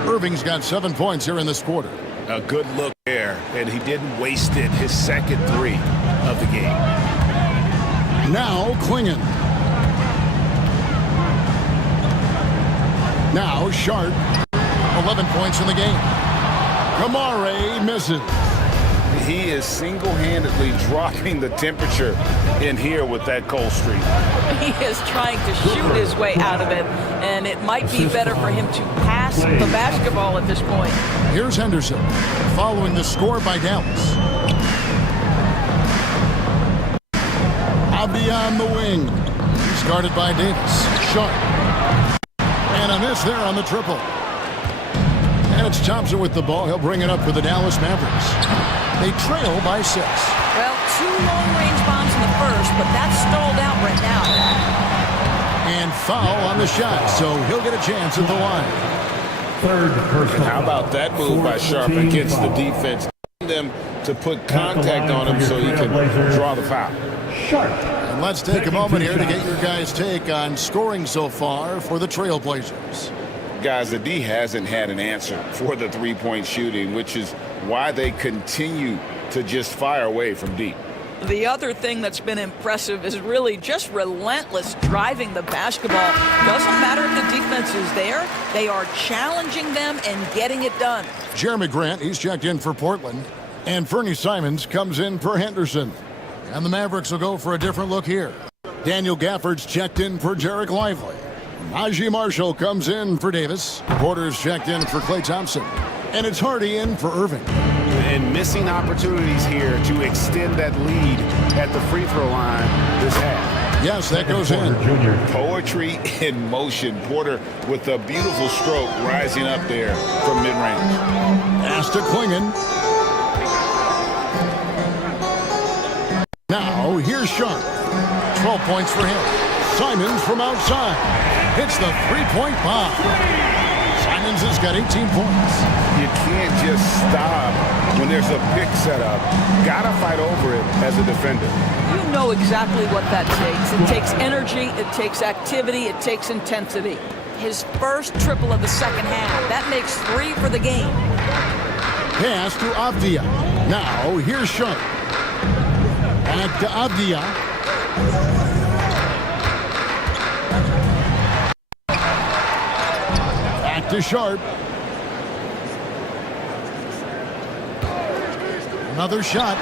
Irving's got 7 points here in this quarter. A good look there, and he didn't waste it. His second 3 of the game. Now Clingan. Now Sharp. 11 points in the game. Kamare misses. He is single-handedly dropping the temperature in here with that cold streak. He is trying to shoot his way out of it, and it might be better for him to pass the basketball at this point. Here's Henderson, following the score by Dallas. Avdia on the wing. He's guarded by Davis. Sharp. And a miss there on the triple. And it's Thompson with the ball. He'll bring it up for the Dallas Mavericks. They trail by 6. Well, 2 long-range bombs in the first, but that's stalled out right now. And foul on the shot, so he'll get a chance at the line. How about that move by Sharp against the defense? Them to put contact on him so he can draw the foul. And let's take a moment here to get your guys' take on scoring so far for the Trailblazers. Guys, the D hasn't had an answer for the three-point shooting, which is why they continue to just fire away from deep. The other thing that's been impressive is really just relentless driving the basketball. Doesn't matter if the defense is there. They are challenging them and getting it done. Jeremy Grant, he's checked in for Portland. And Fernie Simons comes in for Henderson. And the Mavericks will go for a different look here. Daniel Gafford's checked in for Jarek Lively. Najee Marshall comes in for Davis. Porter's checked in for Klay Thompson. And it's Hardy in for Irving. And missing opportunities here to extend that lead at the free throw line this half. Yes, that goes in. Poetry in motion. Porter with a beautiful stroke rising up there from mid-range. Pass to Klingon. Now, here's Sharp. 12 points for him. Simons from outside. Hits the three-point bomb. Simons has got 18 points. You can't just stop when there's a pick set up. Gotta fight over it as a defender. You know exactly what that takes. It takes energy, it takes activity, it takes intensity. His first triple of the second half. That makes 3 for the game. Pass to Avdia. Now, here's Sharp. Back to Avdia. Back to Sharp. Another shot.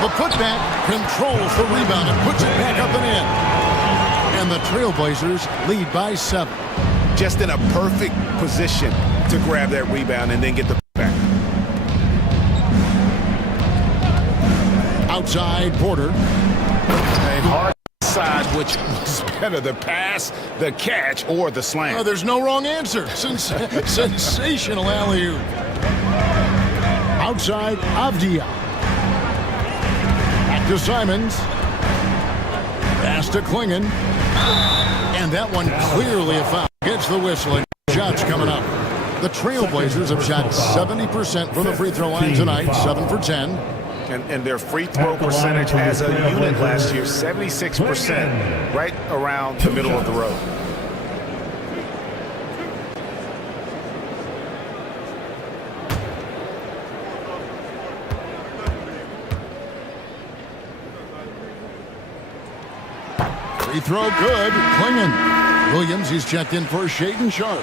The putback controls the rebound and puts it back up and in. And the Trailblazers lead by 7. Just in a perfect position to grab that rebound and then get the back. Outside, Porter. A hard side, which was better, the pass, the catch, or the slam. Oh, there's no wrong answer. Sensational alley-oop. Outside, Avdia. Back to Simons. Pass to Klingon. And that one clearly a foul. Gets the whistle and shots coming up. The Trailblazers have shot 70% from the free throw line tonight, 7 for 10. And their free throw percentage as a unit last year, 76%, right around the middle of the road. Free throw good. Klingon. Williams, he's checked in for Shaden Sharp.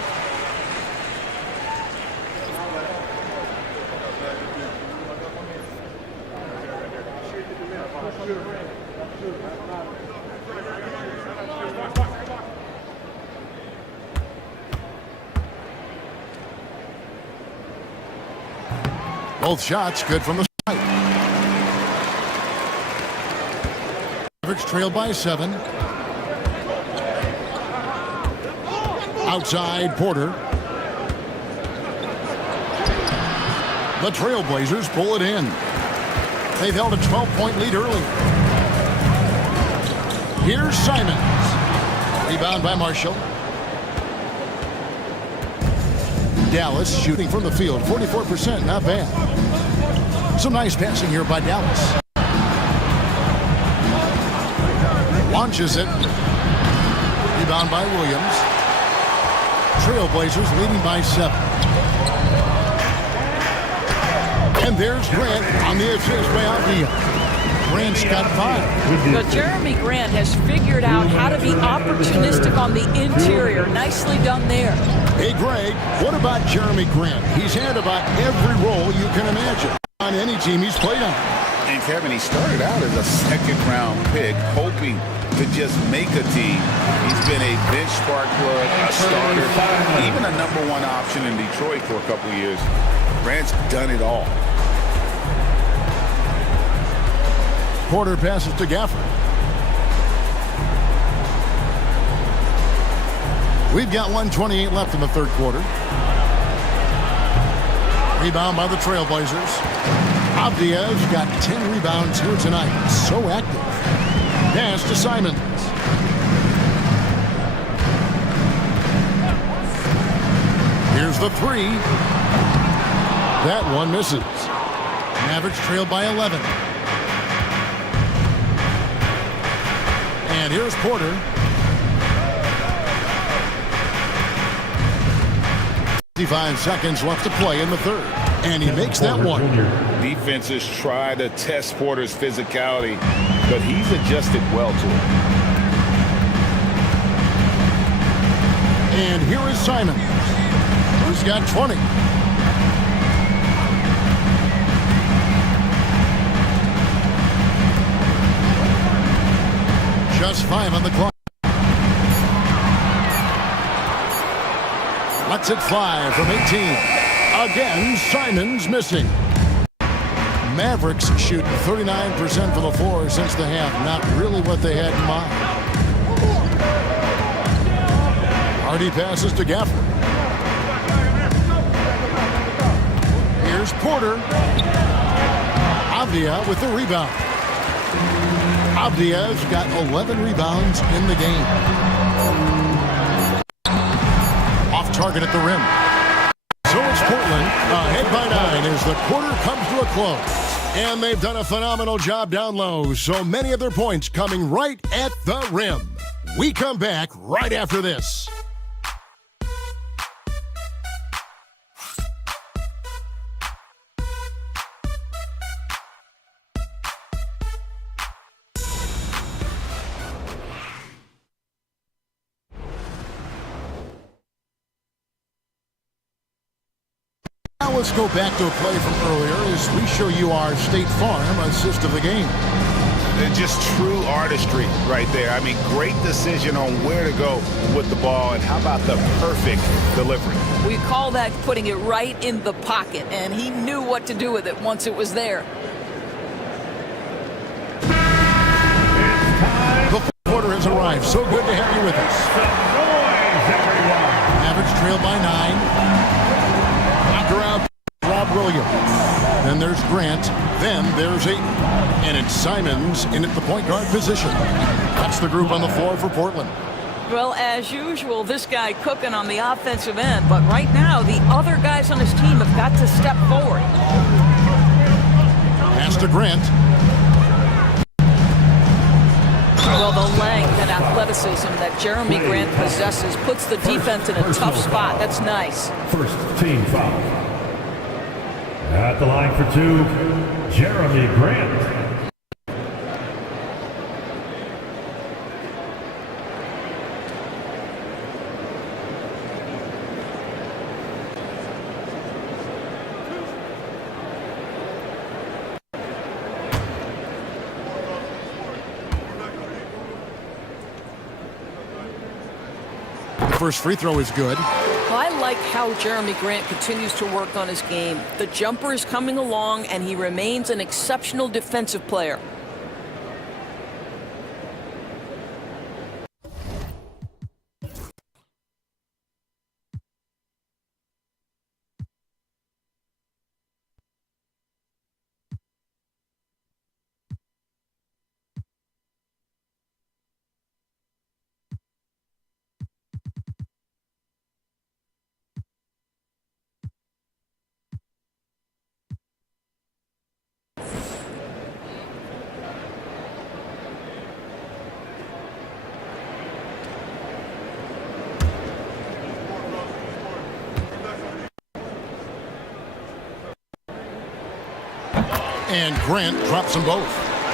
Both shots good from the side. Mavericks trail by 7. Outside, Porter. The Trailblazers pull it in. They've held a 12-point lead early. Here's Simons. Rebound by Marshall. Dallas shooting from the field, 44%, not bad. Some nice passing here by Dallas. Launches it. Rebound by Williams. Trailblazers leading by 7. And there's Grant on the assist by Avdia. Grant's got 5. But Jeremy Grant has figured out how to be opportunistic on the interior. Nicely done there. Hey, Greg, what about Jeremy Grant? He's had about every role you can imagine on any team he's played on. And Kevin, he started out as a second-round pick, hoping to just make a team. He's been a bench spark plug, a starter, even a #1 option in Detroit for a couple years. Grant's done it all. Porter passes to Gafford. We've got 1:28 left in the third quarter. Rebound by the Trailblazers. Avdia's got 10 rebounds here tonight. So active. Pass to Simons. Here's the three. That one misses. Mavericks trail by 11. And here's Porter. Five seconds left to play in the third. And he makes that one. Defenses try to test Porter's physicality, but he's adjusted well to it. And here is Simons, who's got 20. Just 5 on the clock. Lets it fly from 18. Again, Simons missing. Mavericks shoot 39% from the floor since the half. Not really what they had in mind. Hardy passes to Gafford. Here's Porter. Avdia with the rebound. Avdia's got 11 rebounds in the game. Off target at the rim. So it's Portland ahead by 9 as the quarter comes to a close. And they've done a phenomenal job down low. So many of their points coming right at the rim. We come back right after this. Now let's go back to a play from earlier as we show you our State Farm assist of the game. Just true artistry right there. I mean, great decision on where to go with the ball, and how about the perfect delivery? We call that putting it right in the pocket, and he knew what to do with it once it was there. The fourth quarter has arrived. So good to have you with us. Mavericks trail by 9. Out Rob Williams. Then there's Grant. Then there's Ayton. And it's Simons in at the point guard position. That's the group on the floor for Portland. Well, as usual, this guy cooking on the offensive end. But right now, the other guys on his team have got to step forward. Pass to Grant. Well, the length and athleticism that Jeremy Grant possesses puts the defense in a tough spot. That's nice. First team foul. At the line for 2, Jeremy Grant. First free throw is good. I like how Jeremy Grant continues to work on his game. The jumper is coming along, and he remains an exceptional defensive player. And Grant drops them both.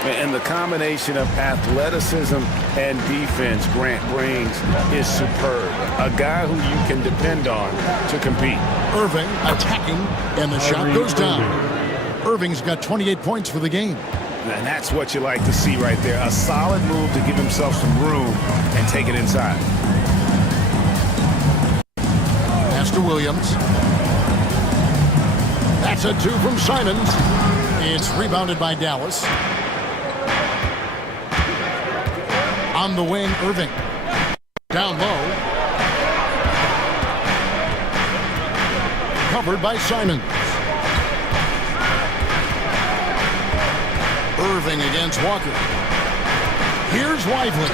And the combination of athleticism and defense Grant brings is superb. A guy who you can depend on to compete. Irving attacking, and the shot goes down. Irving's got 28 points for the game. And that's what you like to see right there. A solid move to give himself some room and take it inside. Pass to Williams. That's a 2 from Simons. It's rebounded by Dallas. On the wing, Irving. Down low. Covered by Simons. Irving against Walker. Here's Lively.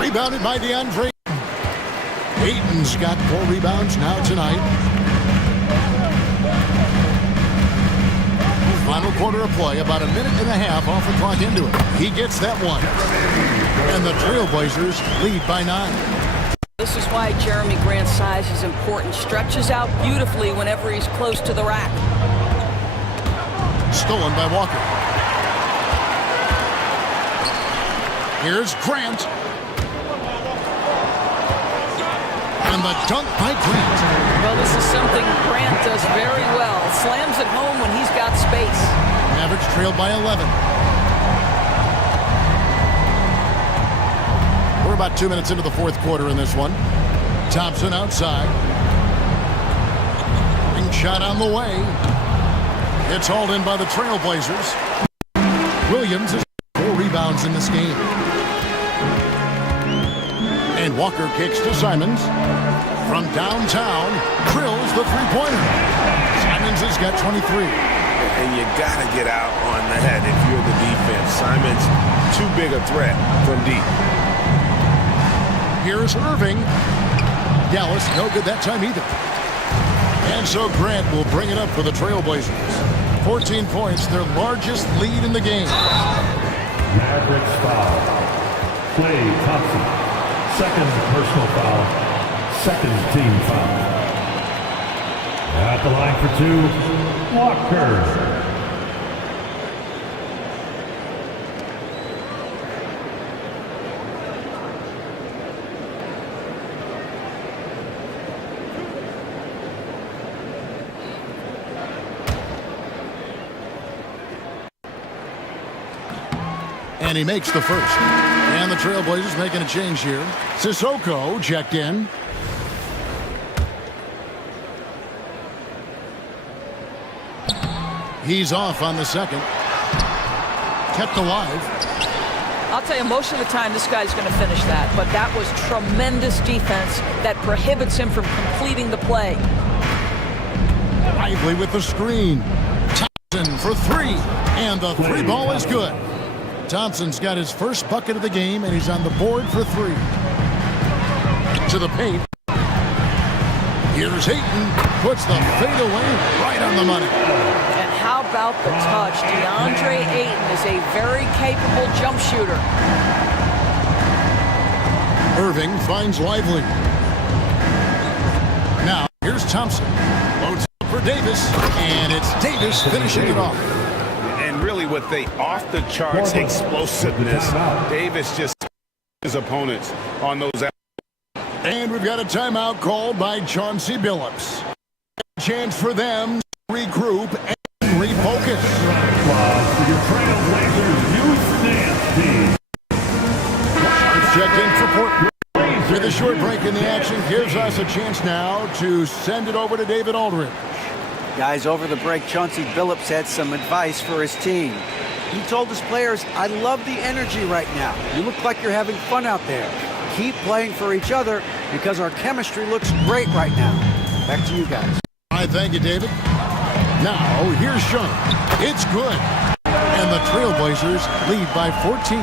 Rebounded by DeAndre. Ayton's got 4 rebounds now tonight. Final quarter of play, about a minute and a half off the clock into it. He gets that one. And the Trailblazers lead by 9. This is why Jeremy Grant's size is important. Stretches out beautifully whenever he's close to the rack. Stolen by Walker. Here's Grant. And the dunk by Grant. Well, this is something Grant does very well. Slams it home when he's got space. Mavericks trailed by 11. We're about 2 minutes into the fourth quarter in this one. Thompson outside. Ring shot on the way. It's hauled in by the Trailblazers. Williams has 4 rebounds in this game. And Walker kicks to Simons. From downtown, drills the three-pointer. Simons has got 23. And you got to get out on the head if you're the defense. Simons, too big a threat from deep. Here's Irving. Dallas, no good that time either. And so Grant will bring it up for the Trailblazers. 14 points, their largest lead in the game. Mavericks foul. Flagg Thompson. Second personal foul. Second team foul. At the line for 2, Walker. And he makes the first. And the Trailblazers making a change here. Sissoko checked in. He's off on the second. Kept alive. I'll tell you, most of the time this guy's going to finish that, but that was tremendous defense that prohibits him from completing the play. Lively with the screen. Thompson for 3. And the 3 ball is good. Thompson's got his first bucket of the game, and he's on the board for 3. To the paint. Here's Ayton. Puts the fade away right on the money. And how about the touch? DeAndre Ayton is a very capable jump shooter. Irving finds Lively. Now, here's Thompson. Loads up for Davis, and it's Davis finishing it off. And really with the off-the-charts explosiveness, Davis just his opponents on those. And we've got a timeout called by Chauncey Billups. A chance for them to regroup and refocus. Your Trailblazers youth dance team. Checked in for Portland. With a short break in the action gives us a chance now to send it over to David Aldridge. Guys, over the break, Chauncey Billups had some advice for his team. He told his players, I love the energy right now. You look like you're having fun out there. Keep playing for each other because our chemistry looks great right now. Back to you guys. All right, thank you, David. Now, here's Sean. It's good. And the Trailblazers lead by 14.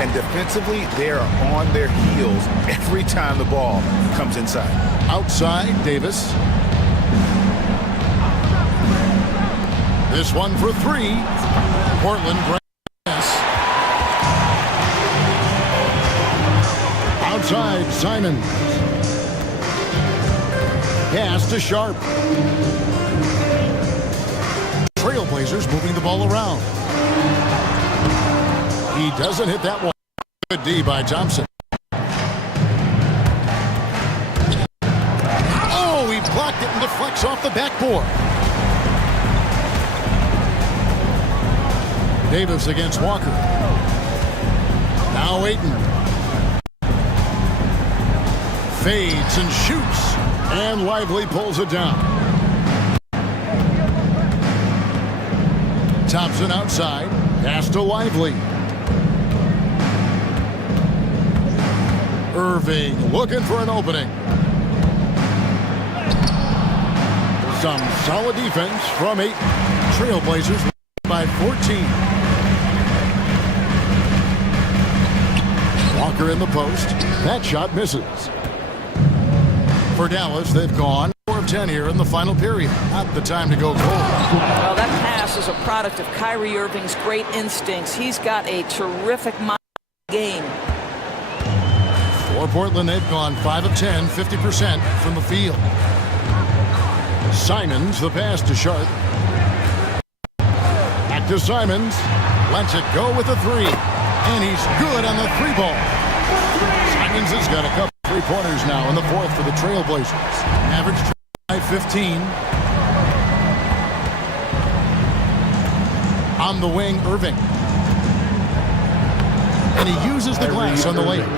And defensively, they are on their heels every time the ball comes inside. Outside, Davis. This one for 3. Portland grabs. Outside, Simon. Pass to Sharp. Trailblazers moving the ball around. He doesn't hit that one. Good D by Thompson. Oh, he blocked it and deflects off the backboard. Davis against Walker. Now Ayton. Fades and shoots. And Lively pulls it down. Thompson outside. Pass to Lively. Irving looking for an opening. Some solid defense from 8. Trailblazers by 14. Walker in the post. That shot misses. For Dallas, they've gone 4 of 10 here in the final period. Not the time to go cold. Well, that pass is a product of Kyrie Irving's great instincts. He's got a terrific mind game. For Portland, they've gone 5 of 10, 50% from the field. Simons, the pass to Sharp. Back to Simons. Lets it go with a 3. And he's good on the 3 ball. Simons has got a couple 3-pointers now in the 4th for the Trailblazers. Mavericks by 15. On the wing, Irving. And he uses the glass on the layup.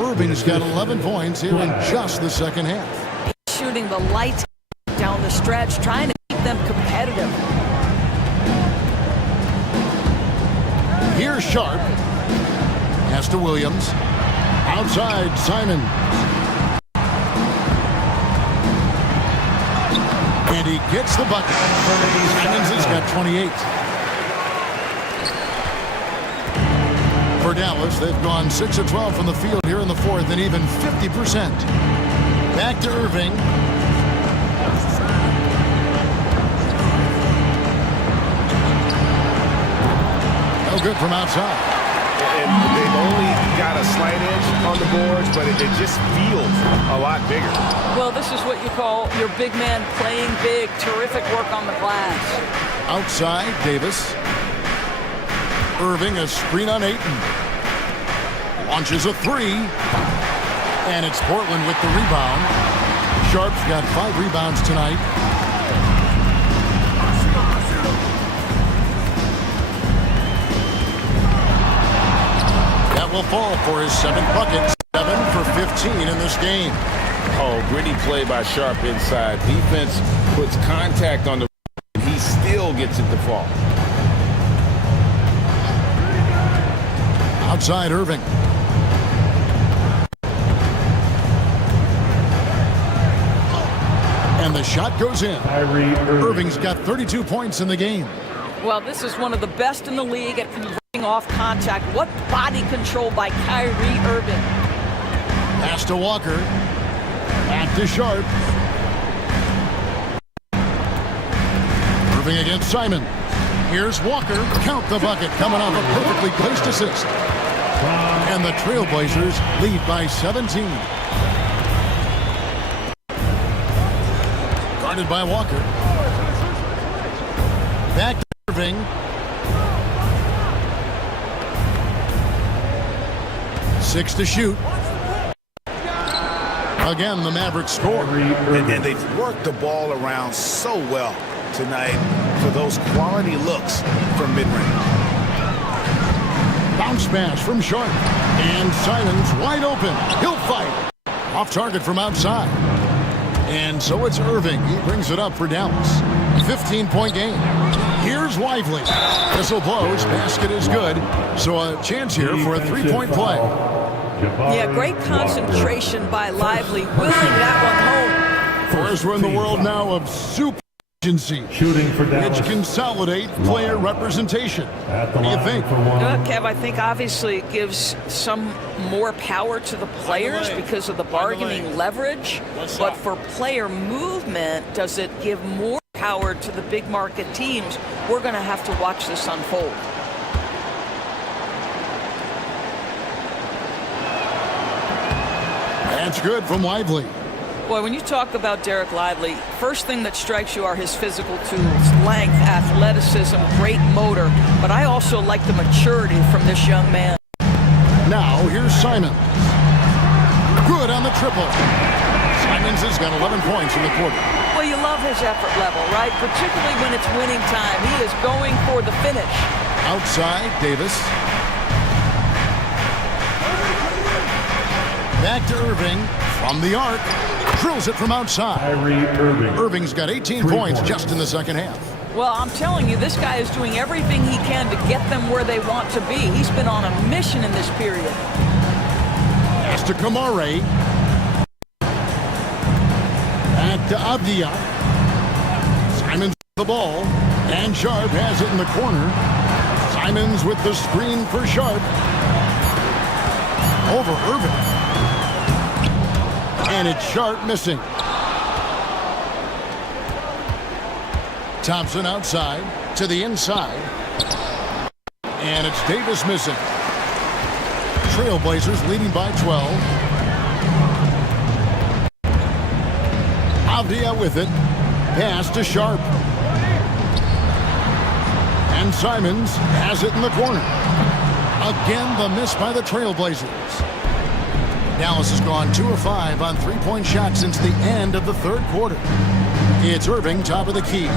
Irving's got 11 points here in just the second half. He's shooting the lights down the stretch, trying to keep them competitive. Here's Sharp. Pass to Williams. Outside, Simon. And he gets the bucket. Simons has got 28. For Dallas, they've gone 6 of 12 from the field here in the 4th and even 50%. Back to Irving. No good from outside. And they've only got a slight edge on the boards, but it just feels a lot bigger. Well, this is what you call your big man playing big. Terrific work on the glass. Outside, Davis. Irving, a screen on Ayton. Launches a 3. And it's Portland with the rebound. Sharp's got 5 rebounds tonight. That will fall for his 7th bucket. 7 for 15 in this game. Oh, gritty play by Sharp inside. Defense puts contact on the and he still gets it to fall. Outside Irving. And the shot goes in. Irving's got 32 points in the game. Well, this is one of the best in the league at converting off contact. What body control by Kyrie Irving. Pass to Walker. Back to Sharp. Irving against Simon. Here's Walker. Count the bucket. Coming off a perfectly placed assist. And the Trailblazers lead by 17. Guarded by Walker. Back to Irving. Six to shoot. Again, the Mavericks score. And they've worked the ball around so well tonight for those quality looks from mid-range. Bounce smash from Sharp. And Simons wide open. He'll fight. Off target from outside. And so it's Irving. He brings it up for Dallas. 15-point game. Here's Lively. Whistle blows. Basket is good. So a chance here for a 3-point play. Yeah, great concentration by Lively, willing that one home. First, we're in the world now of super agency, which consolidate player representation. What do you think? Kev, I think obviously it gives some more power to the players because of the bargaining leverage. But for player movement, does it give more power to the big market teams? We're going to have to watch this unfold. That's good from Lively. Boy, when you talk about Derek Lively, first thing that strikes you are his physical tools, length, athleticism, great motor. But I also like the maturity from this young man. Now, here's Simon. Good on the triple. Simons has got 11 points in the quarter. Well, you love his effort level, right? Particularly when it's winning time. He is going for the finish. Outside, Davis. Back to Irving from the arc. Drills it from outside. Irving's got 18 points just in the second half. Well, I'm telling you, this guy is doing everything he can to get them where they want to be. He's been on a mission in this period. Pass to Kamare. Back to Avdia. Simons with the ball. And Sharp has it in the corner. Simons with the screen for Sharp. over Irving. And it's Sharp missing. Thompson outside to the inside. And it's Davis missing. Trailblazers leading by 12. Avdia with it. Pass to Sharp. And Simons has it in the corner. Again, the miss by the Trailblazers. Dallas has gone 2 of 5 on three-point shots since the end of the third quarter. It's Irving, top of the key.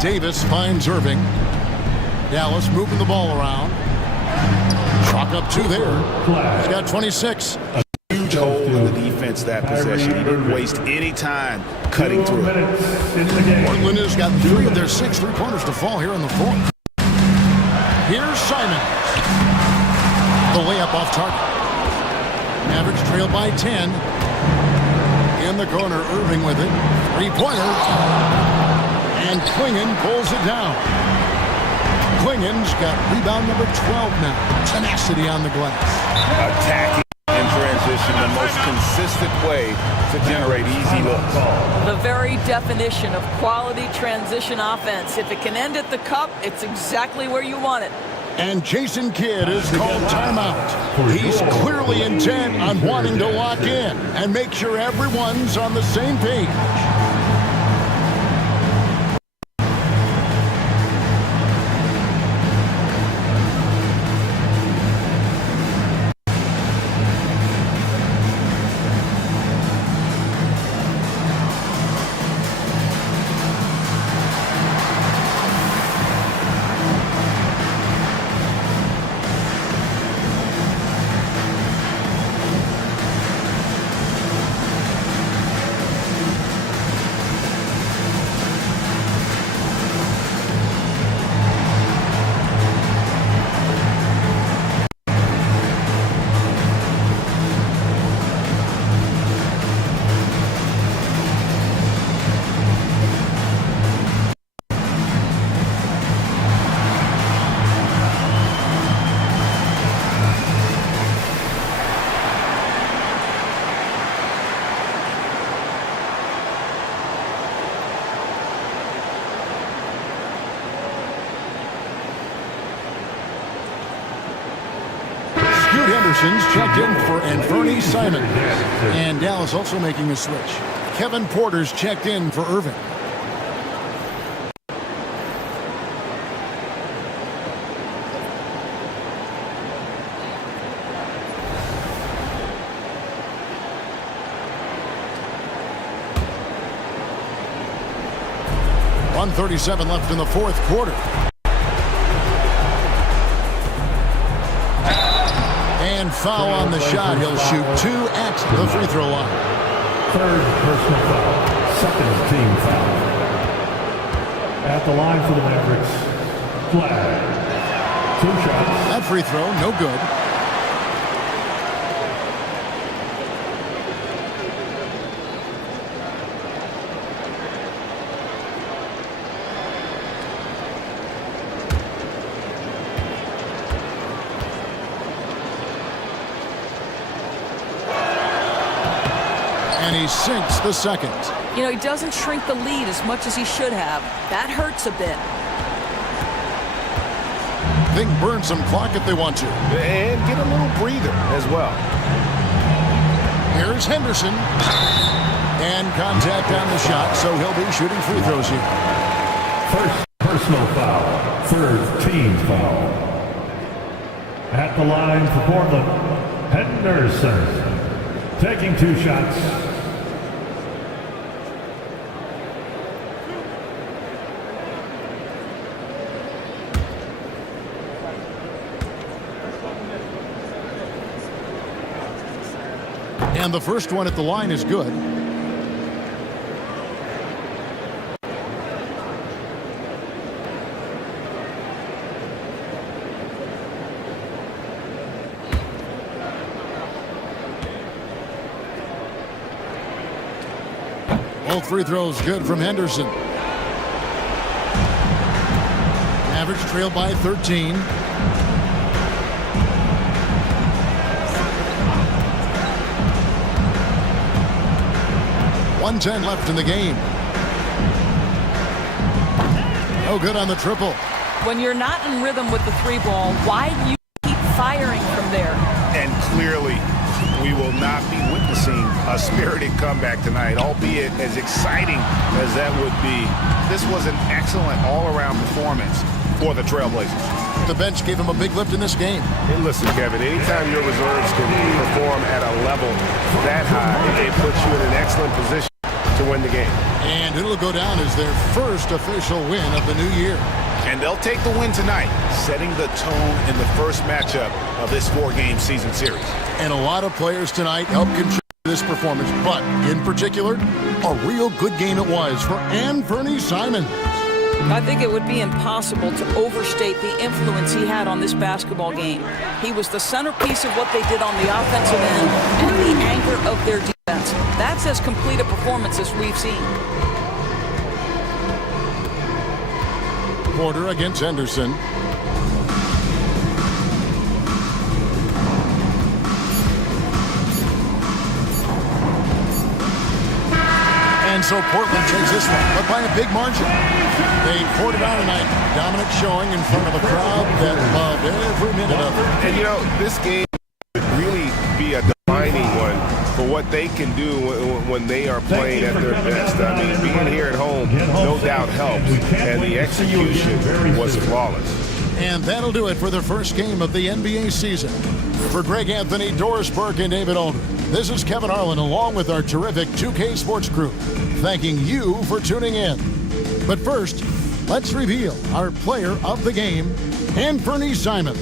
Davis finds Irving. Dallas moving the ball around. Chalk up 2 there. He's got 26. A huge hole in the defense that possession. He didn't waste any time cutting through it. Portland has got 3 of their 6 three-pointers to fall here in the fourth. Here's Simons. The layup off target. Mavericks trail by 10. In the corner, Irving with it. Three-pointer. And Klingon pulls it down. Klingon's got rebound number 12 now. Tenacity on the glass. Attacking in transition, the most consistent way to generate easy looks. The very definition of quality transition offense. If it can end at the cup, it's exactly where you want it. And Jason Kidd is called timeout. He's clearly intent on wanting to lock in and make sure everyone's on the same page. Henderson's checked in for Anthony Simons. And Dallas also making a switch. Kevin Porter's checked in for Irving. .137 left in the fourth quarter. And foul on the shot. He'll shoot 2 at the free throw line. Third personal foul. Second team foul. At the line for the Mavericks, Flagg. 2 shots. That free throw, no good. And he sinks the second. You know, he doesn't shrink the lead as much as he should have. That hurts a bit. They can burn some clock if they want to. And get a little breather as well. Here's Henderson. And contact on the shot, so he'll be shooting free throws here. First personal foul. Third team foul. At the line for Portland, Henderson. Taking 2 shots. And the first one at the line is good. Both free throws good from Henderson. Mavericks trail by 13. 1:10 left in the game. No good on the triple. When you're not in rhythm with the 3-ball, why do you keep firing from there? And clearly, we will not be witnessing a spirited comeback tonight, albeit as exciting as that would be. This was an excellent all-around performance for the Trailblazers. The bench gave him a big lift in this game. And listen, Kevin, anytime your reserves can perform at a level that high, it puts you in an excellent position to win the game. And it'll go down as their first official win of the new year. And they'll take the win tonight, setting the tone in the first matchup of this 4-game season series. And a lot of players tonight helped contribute to this performance, but in particular, a real good game it was for Anthony Simons. I think it would be impossible to overstate the influence he had on this basketball game. He was the centerpiece of what they did on the offensive end and the anchor of their defense. That's as complete a performance as we've seen. Porter against Henderson. And so Portland takes this one, but by a big margin. They poured it out tonight. Dominant showing in front of a crowd that loved every minute of it. And, you know, this game would really be a defining one for what they can do when they are playing at their best. I mean, being here at home no doubt helps, and the execution was flawless. And that'll do it for the first game of the NBA season. For Greg Anthony, Doris Burke, and David Aldridge, this is Kevin Harlan along with our terrific 2K Sports crew, thanking you for tuning in. But first, let's reveal our player of the game, Anthony Simons.